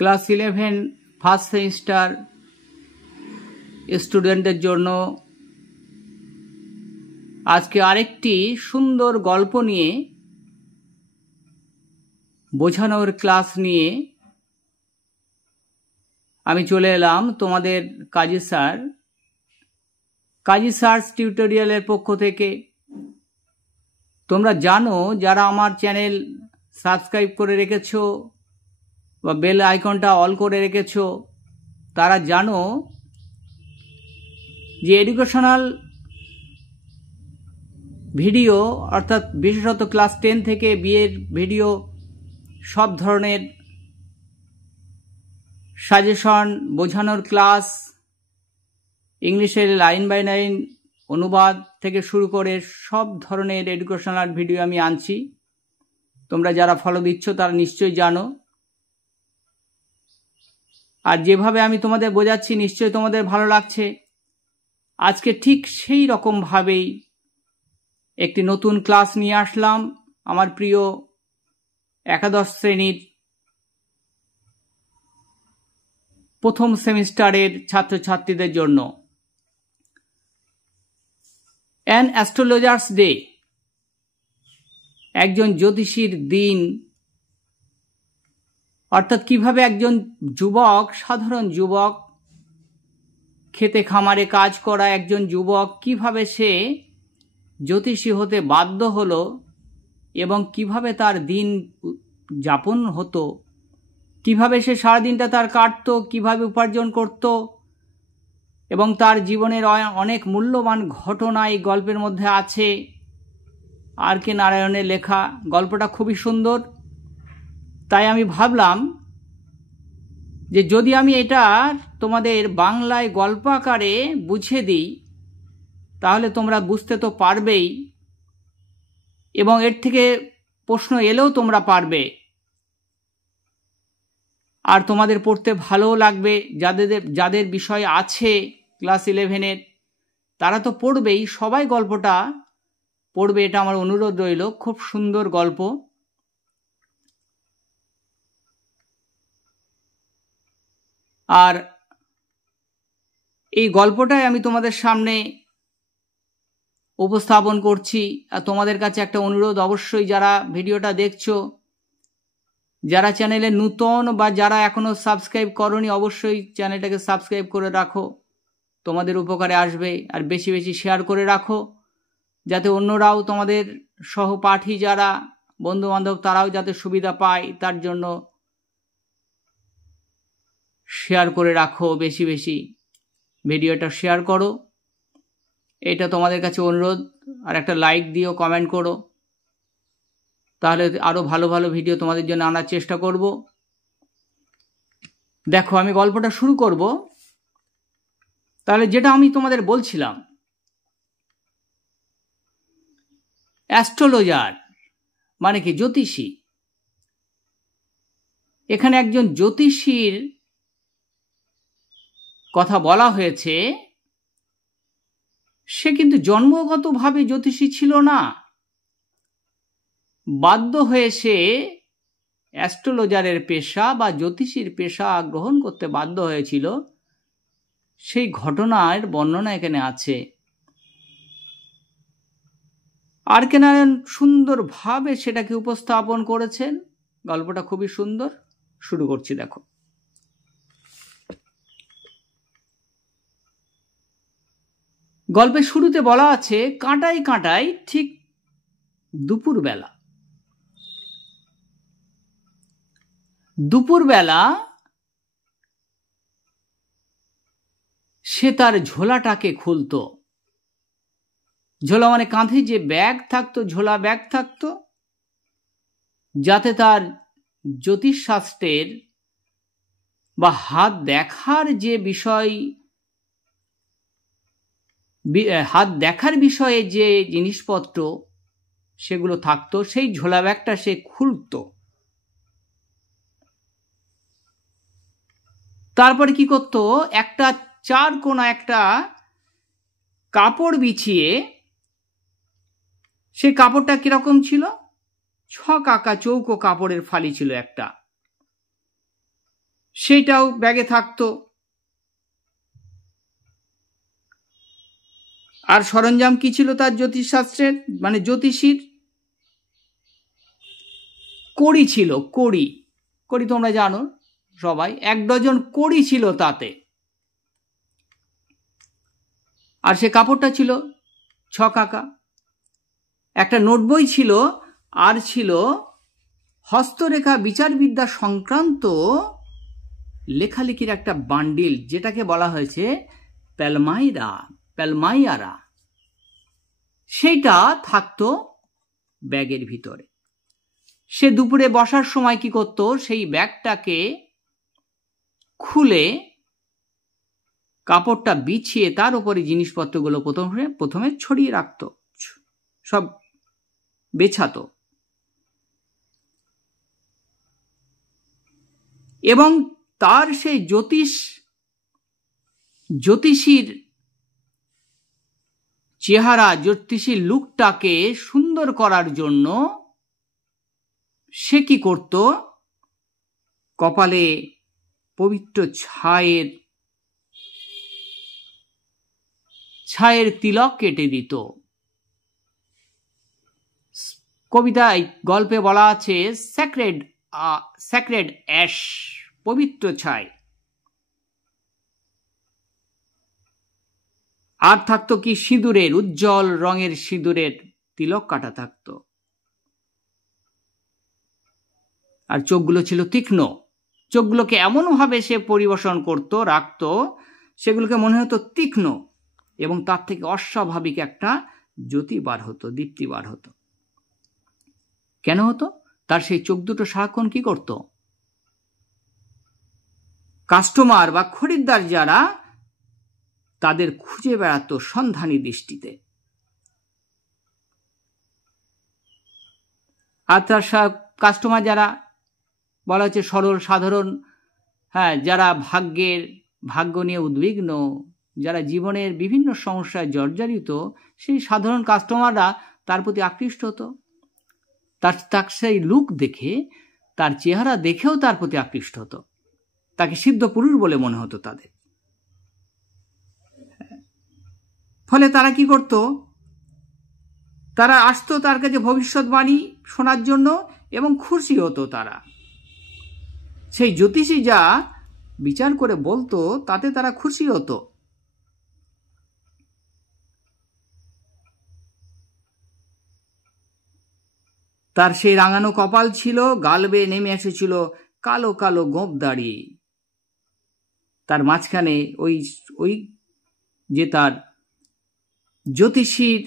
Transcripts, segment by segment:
Class 11 first semester স্টুডেন্টদের জন্য আজকে আরেকটি সুন্দর গল্প নিয়ে বোঝানোর ক্লাস নিয়ে আমি চলে এলাম তোমাদের কাজী স্যার টিউটোরিয়ালের পক্ষ থেকে। তোমরা জানো, যারা আমার চ্যানেল সাবস্ক্রাইব করে রেখেছো বা বেল আইকনটা অল করে রেখেছো, তারা জানো যে এডুকেশনাল ভিডিও অর্থাৎ বিশেষত ক্লাস 10 থেকে বিএর ভিডিও, সব ধরনের সাজেশন, বোঝানোর ক্লাস, ইংলিশের লাইন বাই লাইন অনুবাদ থেকে শুরু করে সব ধরনের এডুকেশনাল ভিডিও আমি আনছি। তোমরা যারা ফলো দিচ্ছ তারা নিশ্চয়ই জানো। আর যেভাবে আমি তোমাদের বোঝাচ্ছি নিশ্চয়ই তোমাদের ভালো লাগছে। আজকে ঠিক সেই রকমভাবেই একটি নতুন ক্লাস নিয়ে আসলাম আমার প্রিয় একাদশ শ্রেণীর প্রথম সেমিস্টারের ছাত্রছাত্রীদের জন্য। অ্যান অ্যাস্ট্রোলজার্স ডে, একজন জ্যোতিষীর দিন, অর্থাৎ কিভাবে একজন যুবক, সাধারণ যুবক, খেতে খামারে কাজ করা একজন যুবক কিভাবে সে জ্যোতিষী হতে বাধ্য হলো এবং কিভাবে তার দিন যাপন হতো, কিভাবে সে সারাদিনটা তার কাটতো, কিভাবে উপার্জন করত, এবং তার জীবনের অনেক মূল্যবান ঘটনা এই গল্পের মধ্যে আছে। আর কে নারায়ণের লেখা গল্পটা খুবই সুন্দর। তাই আমি ভাবলাম যে যদি আমি এটা তোমাদের বাংলায় গল্প আকারে বুঝিয়ে দিই তাহলে তোমরা বুঝতে তো পারবেই, এবং এর থেকে প্রশ্ন এলেও তোমরা পারবে, আর তোমাদের পড়তে ভালোও লাগবে। যাদের বিষয় আছে ক্লাস 11-এর তারা তো পড়বেই, সবাই গল্পটা পড়বে, এটা আমার অনুরোধ রইল। খুব সুন্দর গল্প। আর এই গল্পটাই আমি তোমাদের সামনে উপস্থাপন করছি। আর তোমাদের কাছে একটা অনুরোধ, অবশ্যই যারা ভিডিওটা দেখছো, যারা চ্যানেলে নতুন বা যারা এখনো সাবস্ক্রাইব করনি, অবশ্যই চ্যানেলটাকে সাবস্ক্রাইব করে রাখো, তোমাদের উপকারে আসবে। আর বেশি বেশি শেয়ার করে রাখো যাতে অন্যরাও, তোমাদের সহপাঠী যারা বন্ধু বান্ধব, তারাও যাতে সুবিধা পায়, তার জন্য শেয়ার করে রাখো। বেশি বেশি ভিডিওটা শেয়ার করো, এটা তোমাদের কাছে অনুরোধ। আর একটা লাইক দিও, কমেন্ট করো, তাহলে আরো ভালো ভালো ভিডিও তোমাদের জন্য আনার চেষ্টা করব। দেখো, আমি গল্পটা শুরু করব। তাহলে যেটা আমি তোমাদের বলছিলাম, অ্যাস্ট্রোলজার মানে কি? জ্যোতিষী। এখানে একজন জ্যোতিষীর কথা বলা হয়েছে। সে কিন্তু জন্মগতভাবে জ্যোতিষী ছিল না, বাধ্য হয়ে সে অ্যাস্ট্রোলজারের পেশা বা জ্যোতিষীর পেশা গ্রহণ করতে বাধ্য হয়েছিল। সেই ঘটনার বর্ণনা এখানে আছে। আর কে নারায়ণ সুন্দরভাবে সেটাকে উপস্থাপন করেছেন। গল্পটা খুবই সুন্দর। শুরু করছি। দেখো, গল্পের শুরুতে বলা আছে, কাঁটায় কাঁটায় ঠিক দুপুরবেলা সে তার ঝোলাটাকে খুলত। ঝোলা মানে কাঁধে যে ব্যাগ থাকতো, ঝোলা ব্যাগ থাকতো, যাতে তার জ্যোতিষশাস্ত্রের বা হাত দেখার যে বিষয়, হাত দেখার বিষয়ে যে জিনিসপত্র সেগুলো থাকতো, সেই ঝোলা ব্যাগটা সে খুলত। তারপরে কি করত? একটা চার কোনা একটা কাপড় বিছিয়ে, সে কাপড়টা কিরকম ছিল? 6 কাকা চৌকো কাপড়ের ফালি ছিল একটা। সেইটাও ব্যাগে থাকতো। আর সরঞ্জাম কি ছিল তার জ্যোতিষশাস্ত্রের, মানে জ্যোতিষীর? কড়ি ছিল। কড়ি, কড়ি তোমরা জানো সবাই, 1 ডজন কড়ি ছিল তাতে। আর সে কাপড়টা ছিল 6 কাকা। একটা নোট বই ছিল, আর ছিল হস্তরেখা বিচারবিদ্যা সংক্রান্ত লেখালেখির একটা বান্ডিল, যেটাকে বলা হয়েছে প্যালমাইয়ারা। সেইটা থাকতো ব্যাগের ভিতরে। সে দুপুরে বসার সময় কি করত, সেই ব্যাগটাকে খুলে কাপড়টা বিছিয়ে তার উপরে জিনিসপত্রগুলো প্রথমে ছড়িয়ে রাখত, সব বেছাতো। এবং তার সেই জ্যোতিষীর চেহারা, জ্যোতিষীর লুকটাকে সুন্দর করার জন্য সে কি করত, কপালে পবিত্র ছায়ের তিলক কেটে দিত। কবিতায়, গল্পে বলা আছে স্যাক্রেড অ্যাশ, পবিত্র ছাই। আর থাকতো কি, সিঁদুরের, উজ্জ্বল রঙের সিঁদুরের তিলক কাটা থাকতো। আর চোখগুলো ছিল তীক্ষ্ণ। চোখগুলোকে এমনভাবে সে পরিবেশন করত, রাখত, সেগুলোকে মনে হতো তীক্ষ্ণ, এবং তার থেকে অস্বাভাবিক একটা জ্যোতি বার হতো, দীপ্তি বার হতো। কেন হতো? তার সেই চোখ দুটো সারাক্ষণ কি করত, কাস্টমার বা খরিদ্দার যারা, তাদের খুঁজে বেড়াতো সন্ধানী দৃষ্টিতে। আর তার কাস্টমার যারা বলা হচ্ছে সরল সাধারণ, যারা ভাগ্য নিয়ে উদ্বিগ্ন, যারা জীবনের বিভিন্ন সমস্যায় জর্জরিত, সেই সাধারণ কাস্টমাররা তার প্রতি আকৃষ্ট হতো। তার সেই লুক দেখে, তার চেহারা দেখেও তার প্রতি আকৃষ্ট হতো। তাকে সিদ্ধ পুরুষ বলে মনে হতো তাদের। ফলে তারা কি করত, তারা আসতো তার কাছে ভবিষ্যৎবাণী শোনার জন্য, এবং খুশি হতো তারা। সেই জ্যোতিষী যা বিচার করে বলতো তাতে তারা খুশি হতো। তার সেই রাঙানো কপাল ছিল, গাল বেয়ে নেমে এসেছিল কালো কালো গোঁফ দাড়ি। তার মাঝখানে ওই যে তার জ্যোতিষীর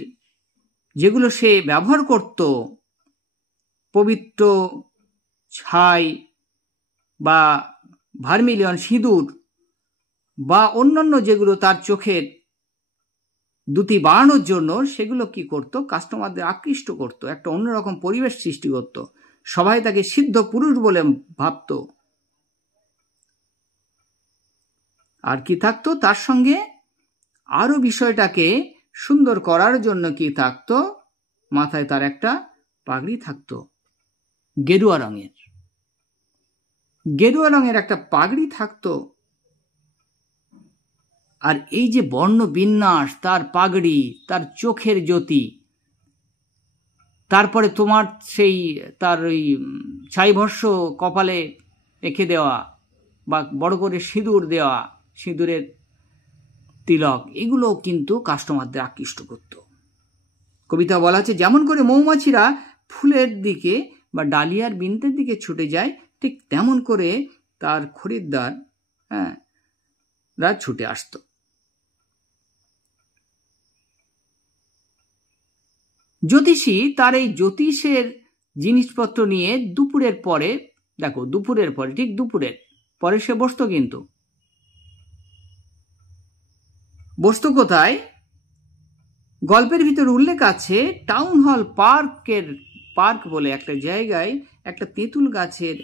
যেগুলো সে ব্যবহার করত, পবিত্র ছাই বা ভার্মিলিয়ন সিঁদুর বা অন্যান্য যেগুলো তার চোখের দ্যুতি বাড়ানোর জন্য, সেগুলো কি করত, কাস্টমারদের আকৃষ্ট করত, একটা অন্যরকম পরিবেশ সৃষ্টি করত। সবাই তাকে সিদ্ধ পুরুষ বলে ভাবত। আর কি থাকতো তার সঙ্গে, আরো বিষয়টাকে সুন্দর করার জন্য কি থাকতো, মাথায় তার একটা পাগড়ি থাকতো গেরুয়া রঙের একটা পাগড়ি থাকতো। আর এই যে বর্ণ বিন্যাস, তার পাগড়ি, তার চোখের জ্যোতি, তারপরে তোমার সেই তার ওই ছাইভস্য কপালে এঁকে দেওয়া বা বড় করে সিঁদুর দেওয়া, সিঁদুরের তিলক, এগুলো কিন্তু কাস্টমারদের আকৃষ্ট করত। কবিতা বলা আছে, যেমন করে মৌমাছিরা ফুলের দিকে বা ডালিয়ার বৃন্তের দিকে ছুটে যায়, ঠিক তেমন করে তার খরিদ্দার ছুটে আসতো। জ্যোতিষী তার এই জ্যোতিষের জিনিসপত্র নিয়ে দুপুরের পরে, দেখো দুপুরের পরে, ঠিক দুপুরের পরে সে বসতো। কিন্তু বসতো কোথায়? গল্পের ভিতর উল্লেখ আছে, টাউন হল পার্ক বলে একটা জায়গায় একটা তেঁতুল গাছের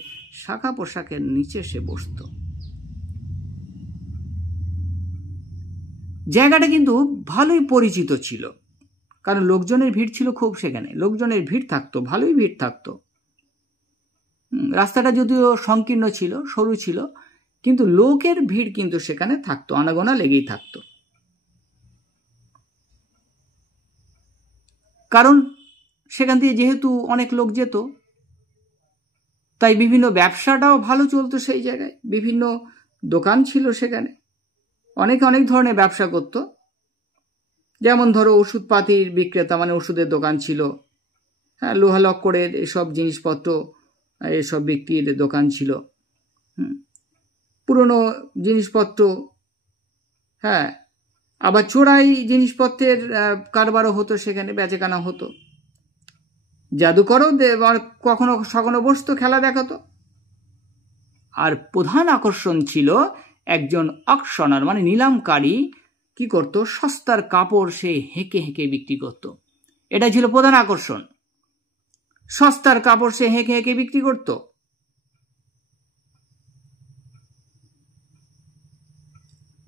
শাখা পোশাকের নিচে সে বসতো। জায়গাটা কিন্তু ভালোই পরিচিত ছিল, কারণ লোকজনের ভিড় ছিল খুব। সেখানে লোকজনের ভিড় থাকতো, ভালোই ভিড় থাকতো। রাস্তাটা যদিও সংকীর্ণ ছিল, সরু ছিল, কিন্তু লোকের ভিড় কিন্তু সেখানে থাকতো, আনাগোনা লেগেই থাকতো। কারণ সেখান থেকে যেহেতু অনেক লোক যেত, তাই বিভিন্ন ব্যবসাটাও ভালো চলতো সেই জায়গায়। বিভিন্ন দোকান ছিল সেখানে, অনেকে অনেক ধরনের ব্যবসা করত। যেমন ধরো ওষুধপাতির বিক্রেতা, মানে ওষুধের দোকান ছিল, হ্যাঁ, লোহা লক্করের এসব জিনিসপত্র, এসব বিক্রির দোকান ছিল, পুরনো জিনিসপত্র, হ্যাঁ, আবার চোরাই জিনিসপত্রের কারবারও হতো সেখানে, বেচাকেনা হতো। জাদুকরও কখনো কখনো বসতো, খেলা দেখাতো। আর প্রধান আকর্ষণ ছিল একজন অকশনার, মানে নিলামকারী, কি করত, সস্তার কাপড় সে হেঁকে হেঁকে বিক্রি করত। এটা ছিল প্রধান আকর্ষণ, সস্তার কাপড় সে হেঁকে হেঁকে বিক্রি করত।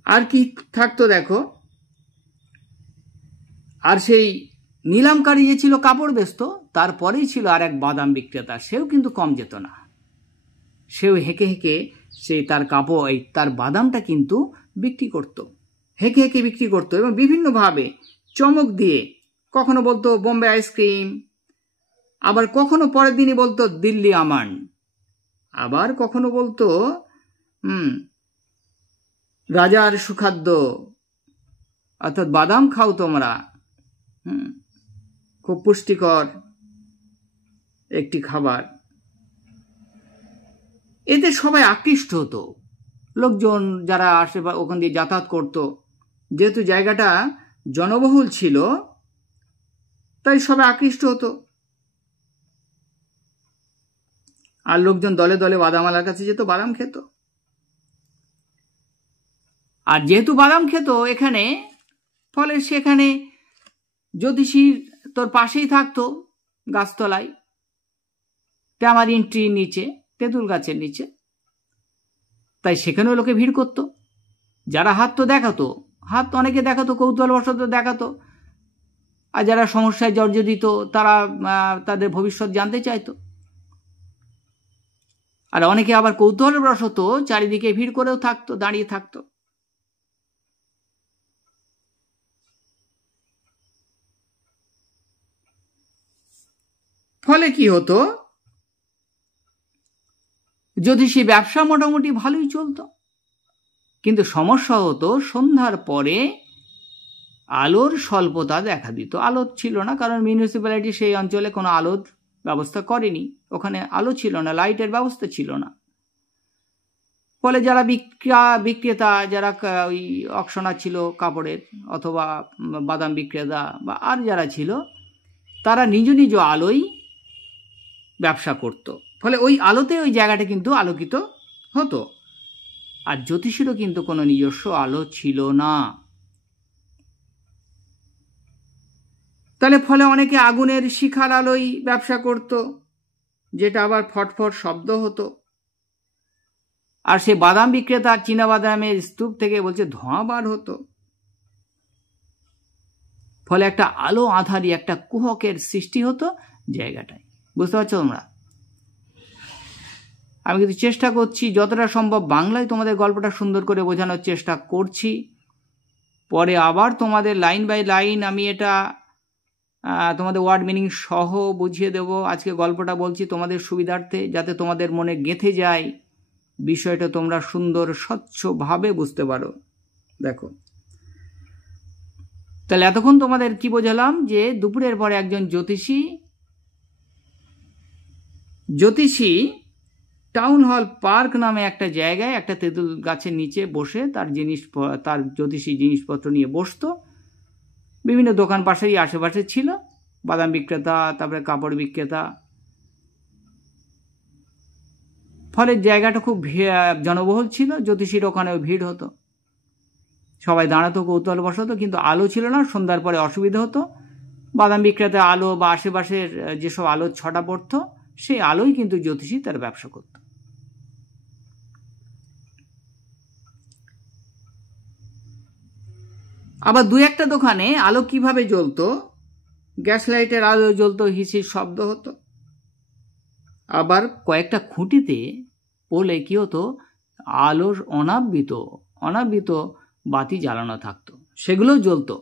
আর কি থাকতো দেখো, আর সেই নিলামকারী যে ছিল কাপড় বেচতো, তারপরেই ছিল আর এক বাদাম বিক্রেতা, সেও কিন্তু কম যেত না। সেও হেঁকে হেঁকে সে তার কাপড়, তার বাদামটা কিন্তু বিক্রি করত, হেঁকে হেঁকে বিক্রি করতো, এবং বিভিন্নভাবে চমক দিয়ে। কখনো বলতো বোম্বে আইসক্রিম, আবার কখনো পরের দিনই বলতো দিল্লি আমন্ড, আবার কখনো বলতো রাজার সুখাদ্য, অর্থাৎ বাদাম খাও তোমরা, খুব পুষ্টিকর একটি খাবার। এতে সবাই আকৃষ্ট হতো, লোকজন যারা আশেপাশে ওখান দিয়ে যাতায়াত করত। যেহেতু জায়গাটা জনবহুল ছিল, তাই সবাই আকৃষ্ট হতো, আর লোকজন দলে দলে বাদামওয়ালার কাছে যেত, বাদাম খেত। আর যেহেতু বাদাম খেত এখানে, ফলে সেখানে জ্যোতিষীর তোর পাশেই থাকতো, গাছতলায়, ট্যামারিন ট্রির নিচে, তেঁতুল গাছের নিচে, তাই সেখানেও লোকে ভিড় করত। যারা হাত তো দেখাতো, হাত অনেকে দেখাতো, কৌতূহলবশত দেখাতো, আর যারা সমস্যায় জর্জরিত তারা তাদের ভবিষ্যৎ জানতে চাইতো। আর অনেকে আবার কৌতূহলবশত চারিদিকে ভিড় করেও থাকতো, দাঁড়িয়ে থাকতো। ফলে কি হতো, জ্যোতিষী ব্যবসা মোটামুটি ভালোই চলতো, কিন্তু সমস্যা হতো সন্ধ্যার পরে আলোর স্বল্পতা দেখা দিত। আলো ছিল না, কারণ মিউনিসিপ্যালিটি সেই অঞ্চলে কোনো আলোর ব্যবস্থা করেনি, ওখানে আলো ছিল না, লাইটের ব্যবস্থা ছিল না। ফলে যারা বিক্রেতা, যারা ওই অকশনার ছিল কাপড়ের, অথবা বাদাম বিক্রেতা, বা আর যারা ছিল, তারা নিজ নিজ আলোয় ব্যবসা করত। ফলে ওই আলোতে ওই জায়গাটা কিন্তু আলোকিত হতো। আর জ্যোতিষীরও কিন্তু কোনো নিজস্ব আলো ছিল না। তাহলে ফলে অনেকে আগুনের শিখার আলোয় ব্যবসা করত, যেটা আবার ফটফট শব্দ হতো। আর সে বাদাম বিক্রেতা চীনা বাদামের স্তূপ থেকে বলছে ধোঁয়া বার হতো। ফলে একটা আলো আঁধারি, একটা কুহকের সৃষ্টি হতো জায়গাটায়। বুঝতে পারছো তোমরা? আমি কিন্তু চেষ্টা করছি যতটা সম্ভব বাংলায় তোমাদের গল্পটা সুন্দর করে বোঝানোর চেষ্টা করছি। পরে আবার তোমাদের লাইন বাই লাইন আমি এটা তোমাদের ওয়ার্ড মিনিং সহ বুঝিয়ে দেব। আজকে গল্পটা বলছি তোমাদের সুবিধার্থে, যাতে তোমাদের মনে গেঁথে যায়, বিষয়টা তোমরা সুন্দর স্বচ্ছভাবে বুঝতে পারো। দেখো, তাহলে এতক্ষণ তোমাদের কি বোঝালাম, যে দুপুরের পরে একজন জ্যোতিষী টাউন হল পার্ক নামে একটা জায়গায় একটা তেঁতুল গাছের নিচে বসে তার জ্যোতিষী জিনিসপত্র নিয়ে বসতো। বিভিন্ন দোকান পাশেই আশেপাশে ছিল, বাদাম বিক্রেতা, তারপরে কাপড় বিক্রেতা। ফলে জায়গাটা খুব জনবহুল ছিল, জ্যোতিষীর ওখানেও ভিড় হতো, সবাই দাঁড়াতো কৌতূহলবশত। কিন্তু আলো ছিল না, সন্ধ্যার পরে অসুবিধা হতো। বাদাম বিক্রেতা আলো বা আশেপাশের যেসব আলো ছটা পড়তো, সেই আলোই কিন্তু জ্যোতিষী তার ব্যবসা করত। আবার দু একটা দোকানে আলো কিভাবে জ্বলতো, গ্যাস লাইটের আলো জ্বলতো, হিসির শব্দ হতো। আবার কয়েকটা খুঁটিতে পোলে কি হতো, আলো অনাবৃত বাতি জ্বালানো থাকতো, সেগুলোও জ্বলতো।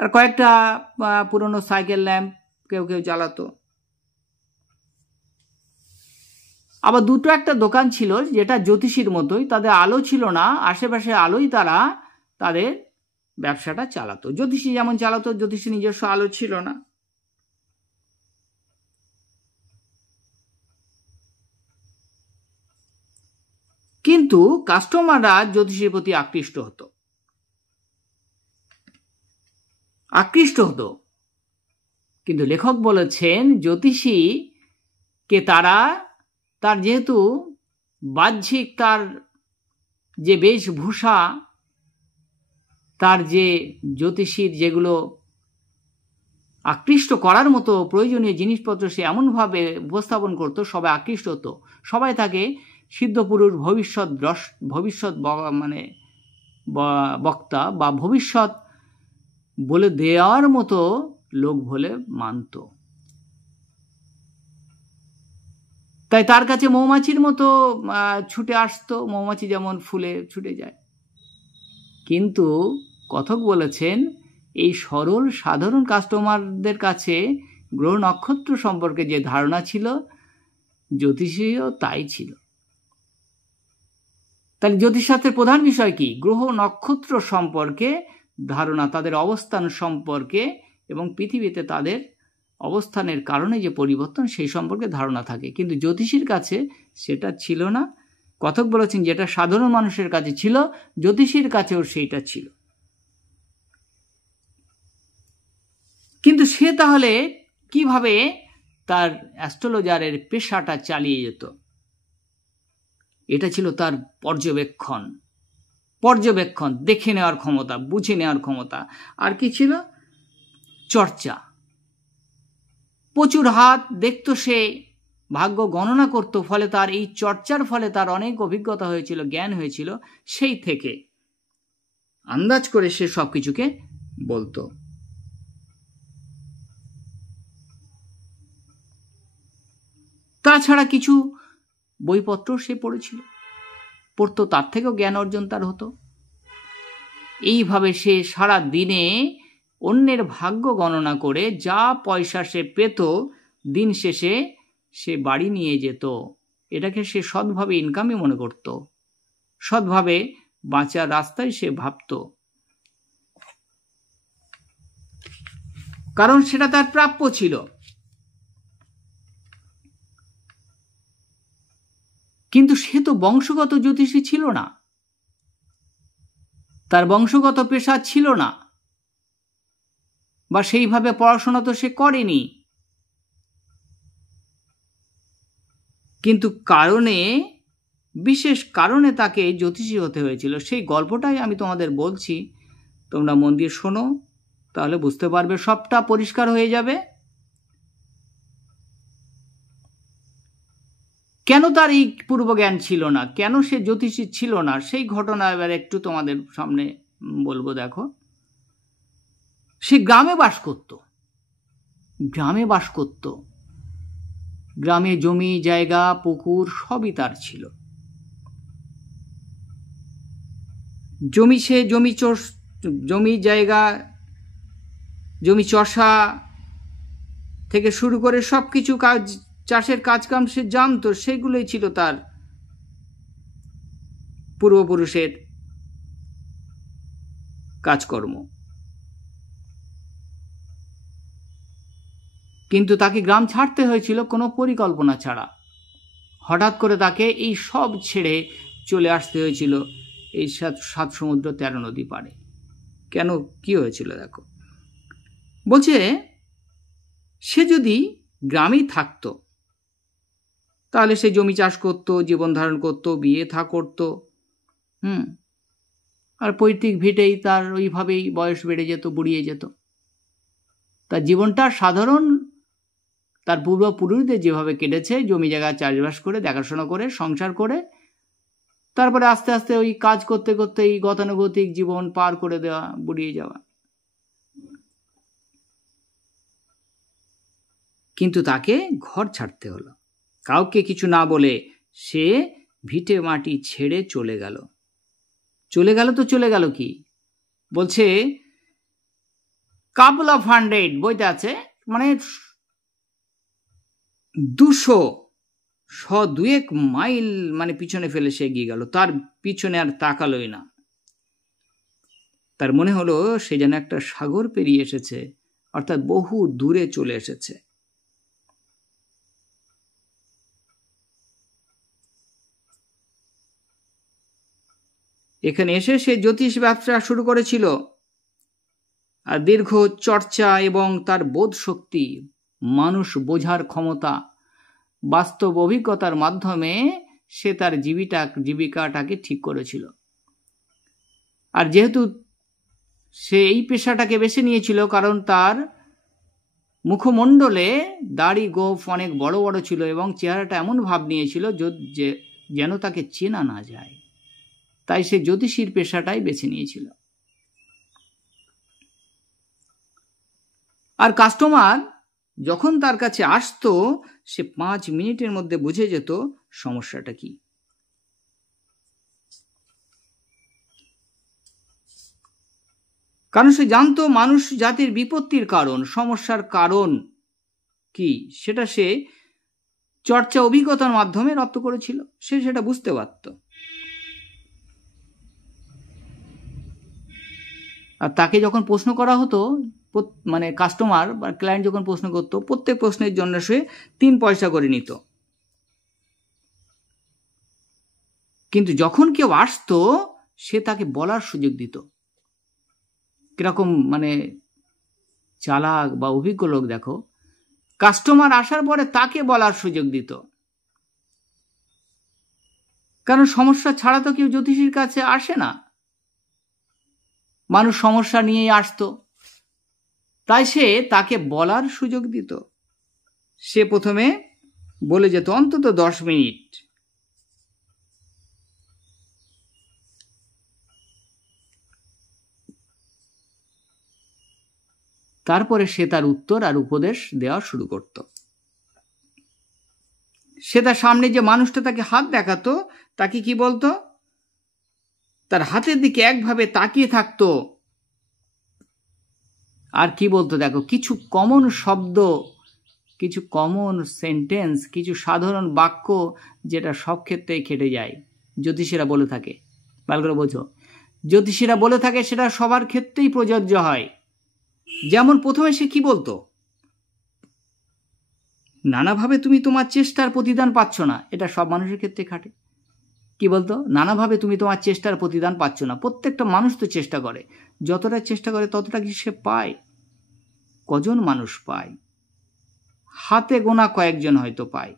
আর কয়েকটা পুরনো সাইকেল ল্যাম্প কেউ কেউ জ্বালাতো। আবার দুটো একটা দোকান ছিল যেটা জ্যোতিষীর মতোই, তাদের আলো ছিল না, আশেপাশে আলোই তারা তাদের ব্যবসাটা চালাতো। জ্যোতিষী যেমন চালাতো, জ্যোতিষী নিজস্ব আলো ছিল না। কিন্তু কাস্টমাররা জ্যোতিষীর প্রতি আকৃষ্ট হতো। কিন্তু লেখক বলেছেন জ্যোতিষীকে তার যেহেতু বাহ্যিক তার যে বেশভূষা, তার যে জ্যোতিষীর যেগুলো আকৃষ্ট করার মতো প্রয়োজনীয় জিনিসপত্র সে এমনভাবে উপস্থাপন করতো, সবাই আকৃষ্ট হতো। সবাই তাকে সিদ্ধপুরুষ, ভবিষ্যৎ মানে বক্তা বা ভবিষ্যৎ বলে দেওয়ার মতো লোক বলে মানত। তাই তার কাছে মৌমাছির মতো ছুটে আসতো, মৌমাছি যেমন ফুলে ছুটে যায়। কিন্তু কথক বলেছেন এই সরল সাধারণ কাস্টমারদের কাছে গ্রহ নক্ষত্র সম্পর্কে যে ধারণা ছিল, জ্যোতিষীও তাই ছিল। তাহলে জ্যোতিষশাস্ত্রের প্রধান বিষয় কি? গ্রহ নক্ষত্র সম্পর্কে ধারণা, তাদের অবস্থান সম্পর্কে এবং পৃথিবীতে তাদের অবস্থানের কারণে যে পরিবর্তন সেই সম্পর্কে ধারণা থাকে। কিন্তু জ্যোতিষীর কাছে সেটা ছিল না। কথক বলেছেন যেটা সাধারণ মানুষের কাছে ছিল, জ্যোতিষীর কাছেও সেইটা ছিল। কিন্তু সে তাহলে কিভাবে তার অ্যাস্ট্রোলজারের পেশাটা চালিয়ে যেত? এটা ছিল তার পর্যবেক্ষণ, দেখে নেওয়ার ক্ষমতা, বুঝে নেওয়ার ক্ষমতা। আর কি ছিল? চর্চা। প্রচুর হাত দেখতো সে, ভাগ্য গণনা করত, ফলে তার এই চর্চার ফলে তার অনেক অভিজ্ঞতা হয়েছিল, জ্ঞান হয়েছিল। সেই থেকে আন্দাজ করে সে সবকিছুকে বলতো। তাছাড়া কিছু বইপত্র সে পড়তো, তার থেকেও জ্ঞান অর্জন তার হতো। এইভাবে সে সারা দিনে অন্যের ভাগ্য গণনা করে যা পয়সা সে পেত, দিন শেষে সে বাড়ি নিয়ে যেত। এটাকে সে সৎভাবে ইনকামই মনে করত, সৎভাবে বাঁচার রাস্তায় সে ভাবত, কারণ সেটা তার প্রাপ্য ছিল। কিন্তু সে তো বংশগত জ্যোতিষী ছিল না, তার বংশগত পেশা ছিল না, বা সেইভাবে পড়াশোনা তো সে করেনি। কিন্তু বিশেষ কারণে তাকে জ্যোতিষী হতে হয়েছিল। সেই গল্পটাই আমি তোমাদের বলছি, তোমরা মন দিয়ে শোনো, তাহলে বুঝতে পারবে, সবটা পরিষ্কার হয়ে যাবে। কেন তার এই পূর্বজ্ঞান ছিল না, কেন সে জ্যোতিষী ছিল না, সেই ঘটনা এবার একটু তোমাদের সামনে বলবো। দেখো, সে গ্রামে বাস করত। গ্রামে জমি জায়গা পুকুর সবই তার ছিল। জমি জায়গা, জমি চষা থেকে শুরু করে সবকিছু কাজ, চাষের কাজকাম সে জানতো, সেগুলোই ছিল তার পূর্বপুরুষের কাজকর্ম। কিন্তু তাকে গ্রাম ছাড়তে হয়েছিল কোনো পরিকল্পনা ছাড়া। হঠাৎ করে তাকে এই সব ছেড়ে চলে আসতে হয়েছিল এই 7 সমুদ্র 13 নদী পাড়ে। কেন, কি হয়েছিল? দেখো, বলছে সে যদি গ্রামেই থাকতো তাহলে সে জমি চাষ করত, জীবন ধারণ করত, বিয়ে থা করত, আর পৈতৃক ভিটেই তার ওইভাবেই বয়স বেড়ে যেত, বুড়িয়ে যেত। তার জীবনটা সাধারণ তার পূর্বপুরুষদের যেভাবে কেটেছে, জমি জায়গা চাষবাস করে, দেখাশোনা করে, সংসার করে, তারপরে আস্তে আস্তে ওই কাজ করতে করতে এই গতানুগতিক জীবন পার করে দেওয়া, বুড়িয়ে যাওয়া। কিন্তু তাকে ঘর ছাড়তে হলো। কাউকে কিছু না বলে সে ভিটে মাটি ছেড়ে চলে গেল। তো চলে গেল কি বলছে, কাপল অফ 100 বইতে আছে, মানে 200 মাইল মানে পিছনে ফেলে সে এগিয়ে গেল। তার পিছনে আর তাকালোই না। তার মনে হলো সে যেন একটা সাগর পেরিয়ে এসেছে, অর্থাৎ বহু দূরে চলে এসেছে। এখানে এসে সে জ্যোতিষ ব্যবসা শুরু করেছিল। আর দীর্ঘ চর্চা এবং তার বোধ শক্তি, মানুষ বোঝার ক্ষমতা, বাস্তব অভিজ্ঞতার মাধ্যমে সে তার জীবিকাটাকে ঠিক করেছিল। আর যেহেতু সে এই পেশাটাকে বেছে নিয়েছিল কারণ তার মুখমণ্ডলে দাড়ি গোঁফ অনেক বড় বড় ছিল এবং চেহারাটা এমন ভাব নিয়েছিল যে যেন তাকে চেনা না যায়, তাই সে জ্যোতিষীর পেশাটাই বেছে নিয়েছিল। আর কাস্টমার যখন তার কাছে আসতো সে 5 মিনিটের মধ্যে বুঝে যেত সমস্যাটা কি। কারণ সে জানতো মানুষ জাতির বিপত্তির কারণ, সমস্যার কারণ কি সেটা সে চর্চা অভিজ্ঞতার মাধ্যমে রপ্ত করেছিল। সে সেটা বুঝতে পারত। আর তাকে যখন প্রশ্ন করা হতো, মানে কাস্টমার বা ক্লায়েন্ট যখন প্রশ্ন করতো, প্রত্যেক প্রশ্নের জন্য সে 3 পয়সা করে নিত। কিন্তু যখন কেউ আসতো সে তাকে বলার সুযোগ দিত। কিরকম মানে চালাক বা অভিজ্ঞ লোক দেখো, কাস্টমার আসার পরে তাকে বলার সুযোগ দিত। কারণ সমস্যা ছাড়া তো কেউ জ্যোতিষীর কাছে আসে না, মানুষ সমস্যা নিয়েই আসতো, তাই সে তাকে বলার সুযোগ দিত। সে প্রথমে বলে যেত অন্তত 10 মিনিট। তারপরে সে তার উত্তর আর উপদেশ দেওয়া শুরু করত। সে তার সামনে যে মানুষটা তাকে হাত দেখাতো তাকে কি বলতো, তার হাতের দিকে একভাবে তাকিয়ে থাকতো। আর কি বলতো দেখো, কিছু কমন শব্দ, কিছু কমন সেন্টেন্স, কিছু সাধারণ বাক্য যেটা সব ক্ষেত্রেই খেটে যায়, জ্যোতিষীরা বলে থাকে। ভালো করে বোঝো, জ্যোতিষীরা বলে থাকে সেটা সবার ক্ষেত্রেই প্রযোজ্য হয়। যেমন প্রথমে সে কি বলতো, নানাভাবে তুমি তোমার চেষ্টার প্রতিদান পাচ্ছ না। এটা সব মানুষের ক্ষেত্রে খাটে। কি বলতো, নানাভাবে তুমি তোমার চেষ্টার প্রতিদান পাচ্ছ না। প্রত্যেকটা মানুষ তো চেষ্টা করে, যতটা চেষ্টা করে ততটা কি সে পায়? কজন মানুষ পায়? হাতে গোনা কয়েকজন হয়তো পায়।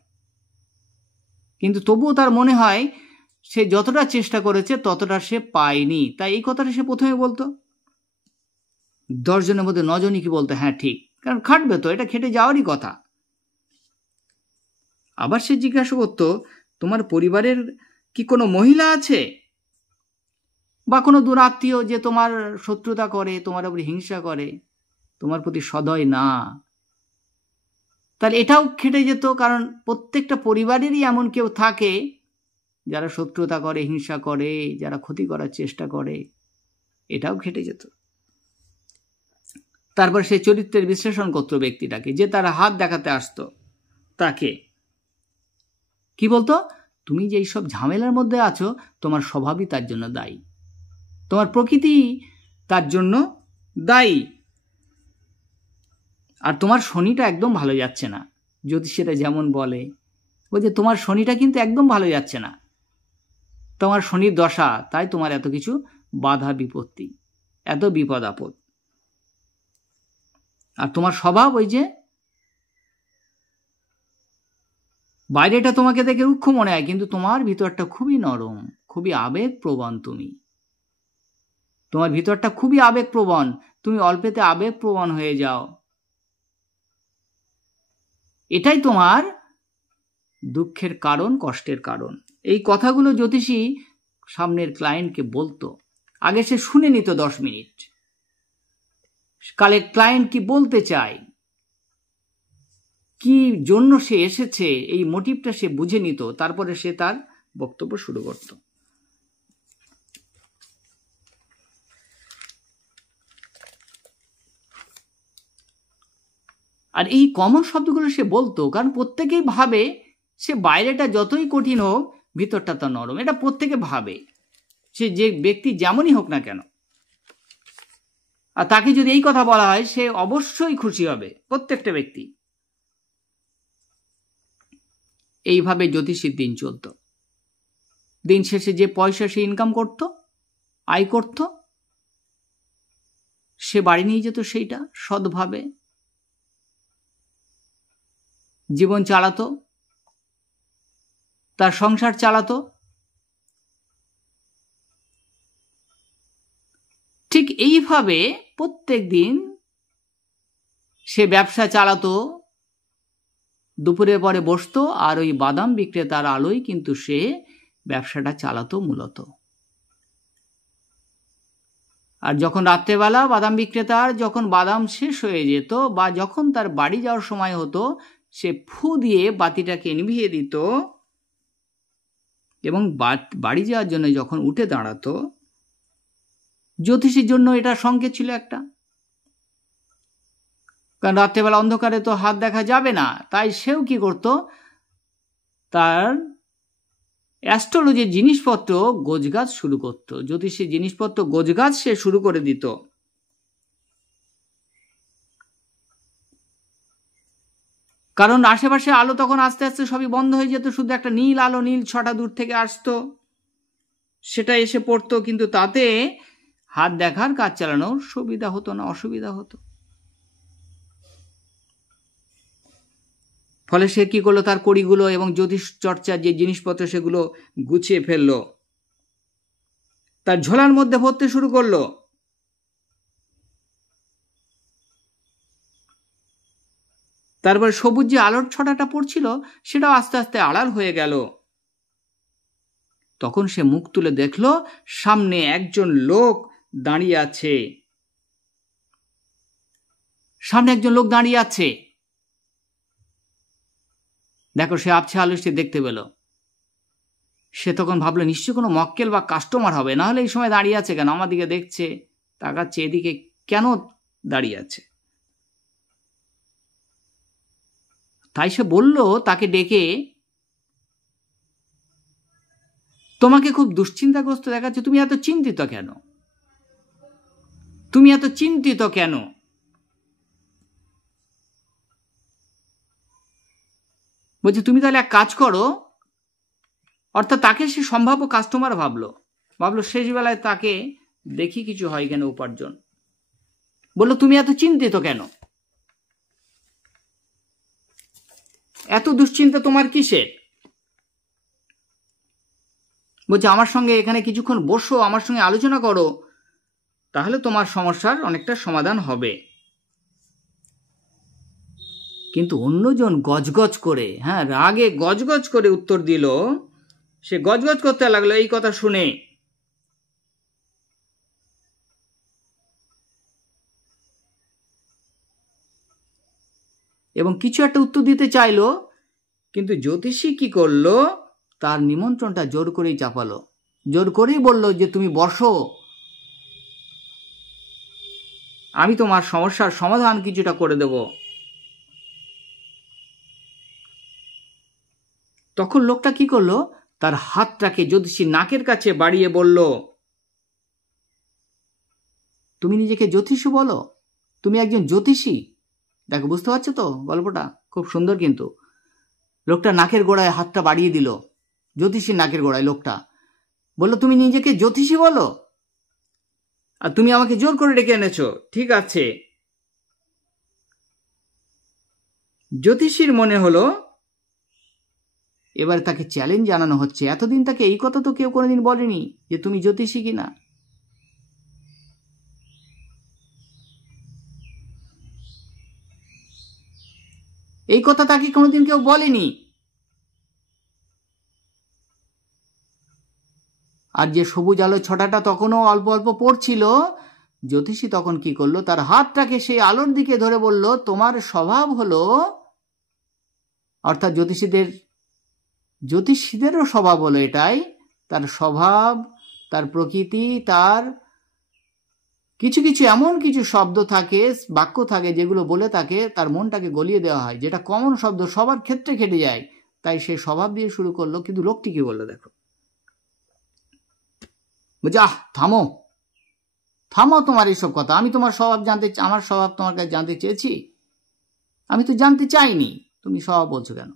কিন্তু তবুও তার মনে হয় সে যতটা চেষ্টা করেছে ততটা সে পায়নি। তাই এই কথাটা সে প্রথমে বলতো। 10 জনের মধ্যে 9 জনই কি বলতো, হ্যাঁ ঠিক, কারণ খাটবে তো, এটা খেটে যাওয়ারই কথা। আবার সে জিজ্ঞাসা করতো, তোমার পরিবারের কি কোনো মহিলা আছে বা কোনো দুরাত্মীয় যে তোমার শত্রুতা করে, তোমার উপর হিংসা করে, তোমার প্রতি সদয় না? তাহলে এটাও খেটে যেত, কারণ প্রত্যেকটা পরিবারেরই এমন কেউ থাকে যারা শত্রুতা করে, হিংসা করে, যারা ক্ষতি করার চেষ্টা করে। এটাও খেটে যেত। তারপর সে চরিত্রের বিশ্লেষণ করত ব্যক্তিটাকে, যে তার হাত দেখাতে আসতো তাকে। কি বলতো, তুমি যে এইসব ঝামেলার মধ্যে আছো তোমার স্বভাবই তার জন্য দায়ী, তোমার প্রকৃতি তার জন্য দায়ী। আর তোমার শনিটা একদম ভালো যাচ্ছে না। জ্যোতিষীরা যেমন বলে, যে তোমার শনিটা কিন্তু একদম ভালো যাচ্ছে না, তোমার শনির দশা, তাই তোমার এত কিছু বাধা বিপত্তি, এত বিপদ আপদ। আর তোমার স্বভাব ওই যে বাইরেটা তোমাকে দেখে রুক্ষ মনে হয়, কিন্তু তোমার ভিতরটা খুবই নরম, খুবই আবেগপ্রবণ। তোমার ভিতরটা খুবই আবেগপ্রবণ, তুমি অল্পেতে আবেগপ্রবণ হয়ে যাও। এটাই তোমার দুঃখের কারণ, কষ্টের কারণ। এই কথাগুলো জ্যোতিষী সামনের ক্লায়েন্টকে বলতো। আগে সে শুনে নিত 10 মিনিট, কালে ক্লায়েন্ট কি বলতে চায়। কি জন্য সে এসেছে, এই মোটিভটা সে বুঝে নিত, তারপরে সে তার বক্তব্য শুরু করত। আর এই কমন শব্দগুলো সে বলতো, কারণ প্রত্যেকেই ভাবে সে বাইরেটা যতই কঠিন হোক ভিতরটা তো নরম। এটা প্রত্যেকে ভাবে, সে যে ব্যক্তি যেমনই হোক না কেন। আর তাকে যদি এই কথা বলা হয় সে অবশ্যই খুশি হবে, প্রত্যেকটা ব্যক্তি। এইভাবে জ্যোতিষীর দিন চলত। দিন শেষে যে পয়সা সে ইনকাম করত, আয় করত, সে বাড়ি নিয়ে যেত, সেইটা সৎভাবে জীবন চালাতো, তার সংসার চালাতো। ঠিক এইভাবে প্রত্যেক দিন সে ব্যবসা চালাতো, দুপুরের পরে বসতো আর ওই বাদাম বিক্রেতার আলোয় কিন্তু সে ব্যবসাটা চালাতো মূলত। আর যখন রাত্রেবেলা বাদাম বিক্রেতার যখন বাদাম শেষ হয়ে যেত বা যখন তার বাড়ি যাওয়ার সময় হতো, সে ফু দিয়ে বাতিটাকে নিভিয়ে দিত এবং বাড়ি যাওয়ার জন্য যখন উঠে দাঁড়াতো, জ্যোতিষীর জন্য এটা সংকেত ছিল একটা। কারণ রাত্রেবেলা অন্ধকারে তো হাত দেখা যাবে না, তাই সেও কি করত, তার অ্যাস্ট্রোলজির জিনিসপত্র গোছগাছ শুরু করত, জ্যোতিষীর জিনিসপত্র গোছগাছ সে শুরু করে দিত। কারণ আশেপাশে আলো তখন আস্তে আস্তে সবই বন্ধ হয়ে যেত, শুধু একটা নীল আলো, নীল ছটা দূর থেকে আসতো, সেটা এসে পড়তো, কিন্তু তাতে হাত দেখার কাজ চালানোর সুবিধা হতো না, অসুবিধা হতো। ফলে সে কি করলো, তার কড়িগুলো এবং জ্যোতিষ চর্চার যে জিনিসপত্র সেগুলো গুছিয়ে ফেললো, তার ঝোলার মধ্যে ভরতে শুরু করলো। তারপর সবুজ যে আলোর ছটাটা পড়ছিল সেটাও আস্তে আস্তে আড়াল হয়ে গেল। তখন সে মুখ তুলে দেখলো সামনে একজন লোক দাঁড়িয়ে আছে, সামনে একজন লোক দাঁড়িয়ে আছে। দেখো, সে আবছা আলো সে দেখতে পেল। সে তখন ভাবলো নিশ্চয় কোনো মক্কেল বা কাস্টমার হবে, না হলে এই সময় দাঁড়িয়ে আছে কেন, আমার দিকে দেখছে, তাকাচ্ছে, এদিকে কেন দাঁড়িয়ে আছে। তাই সে বলল তাকে ডেকে, তোমাকে খুব দুশ্চিন্তাগ্রস্ত দেখাচ্ছে, তুমি এত চিন্তিত কেন, তুমি এত চিন্তিত কেন? বলছে তুমি তাহলে এক কাজ করো, অর্থাৎ তাকে সে সম্ভাব্য কাস্টমার ভাবলো শেষ বেলায় তাকে দেখি কিছু হয় কেন উপার্জন। বললো তুমি এত চিন্তিত কেন, এত দুশ্চিন্তা তোমার কিসের? বলছে আমার সঙ্গে এখানে কিছুক্ষণ বসো, আমার সঙ্গে আলোচনা করো, তাহলে তোমার সমস্যার অনেকটা সমাধান হবে। কিন্তু অন্যজন গজগজ করে, রাগে গজগজ করে উত্তর দিল। সে গজগজ করতে লাগলো এই কথা শুনে। এবং কিছু একটা উত্তর দিতে চাইলো, কিন্তু জ্যোতিষী কি করলো, তার নিমন্ত্রণটা জোর করেই চাপালো, জোর করেই বলল যে তুমি বসো, আমি তোমার সমস্যার সমাধান কিছুটা করে দেব। তখন লোকটা কি করলো, তার হাতটাকে জ্যোতিষীর নাকের কাছে বাড়িয়ে বলল, তুমি নিজেকে জ্যোতিষী বলো, তুমি একজন জ্যোতিষী। দেখো, বুঝতে পারছো তো গল্পটা খুব সুন্দর। কিন্তু লোকটা নাকের গোড়ায় হাতটা বাড়িয়ে দিল, জ্যোতিষীর নাকের গোড়ায়। লোকটা বলল তুমি নিজেকে জ্যোতিষী বলো, আর তুমি আমাকে জোর করে ডেকে এনেছো, ঠিক আছে। জ্যোতিষীর মনে হলো এবার তাকে চ্যালেঞ্জ জানানো হচ্ছে। এতদিন তাকে এই কথা তো কেউ কোনোদিন বলেনি যে তুমি জ্যোতিষী কিনা। এই কথা তাকে কোনোদিন কেউ বলেনি। আর যে সবুজ আলো ছটাটা তখনও অল্প অল্প পড়ছিল, জ্যোতিষী তখন কি করলো, তার হাতটাকে সেই আলোর দিকে ধরে বলল তোমার স্বভাব হলো অর্থাৎ জ্যোতিষীদেরও স্বভাব হলো এটাই, তার স্বভাব, তার প্রকৃতি, তার কিছু কিছু এমন কিছু শব্দ থাকে, বাক্য থাকে, যেগুলো বলে তাকে তার মনটাকে গলিয়ে দেওয়া হয়, যেটা কমন শব্দ সবার ক্ষেত্রে খেটে যায়। তাই সে স্বভাব দিয়ে শুরু করলো। কিন্তু লোকটি কি বললো দেখো, বলছে থামো থামো তোমার এইসব কথা, আমি তোমার স্বভাব আমার স্বভাব তোমার কাছে জানতে চেয়েছি? আমি তো জানতে চাইনি, তুমি স্বভাব বলছো কেন?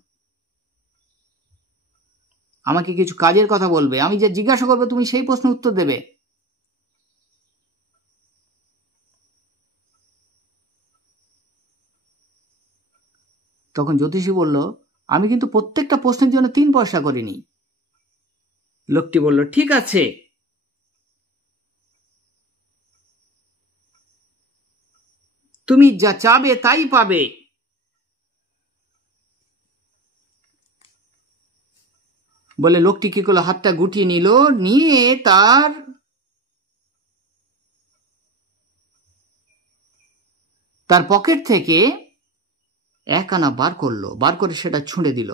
আমাকে কিছু কাজের কথা বলবে, আমি যে জিজ্ঞাসা করবো তুমি সেই প্রশ্নের উত্তর দেবে। তখন জ্যোতিষী বলল, আমি কিন্তু প্রত্যেকটা প্রশ্নের জন্য 3 পয়সা করিনি। লোকটি বলল, ঠিক আছে, তুমি যা চাবে তাই পাবে। বলে লোকটি কি করলো, হাতটা গুটিয়ে নিল, নিয়ে তার পকেট থেকে 1 আনা বার করলো, বার করে সেটা ছুঁড়ে দিল।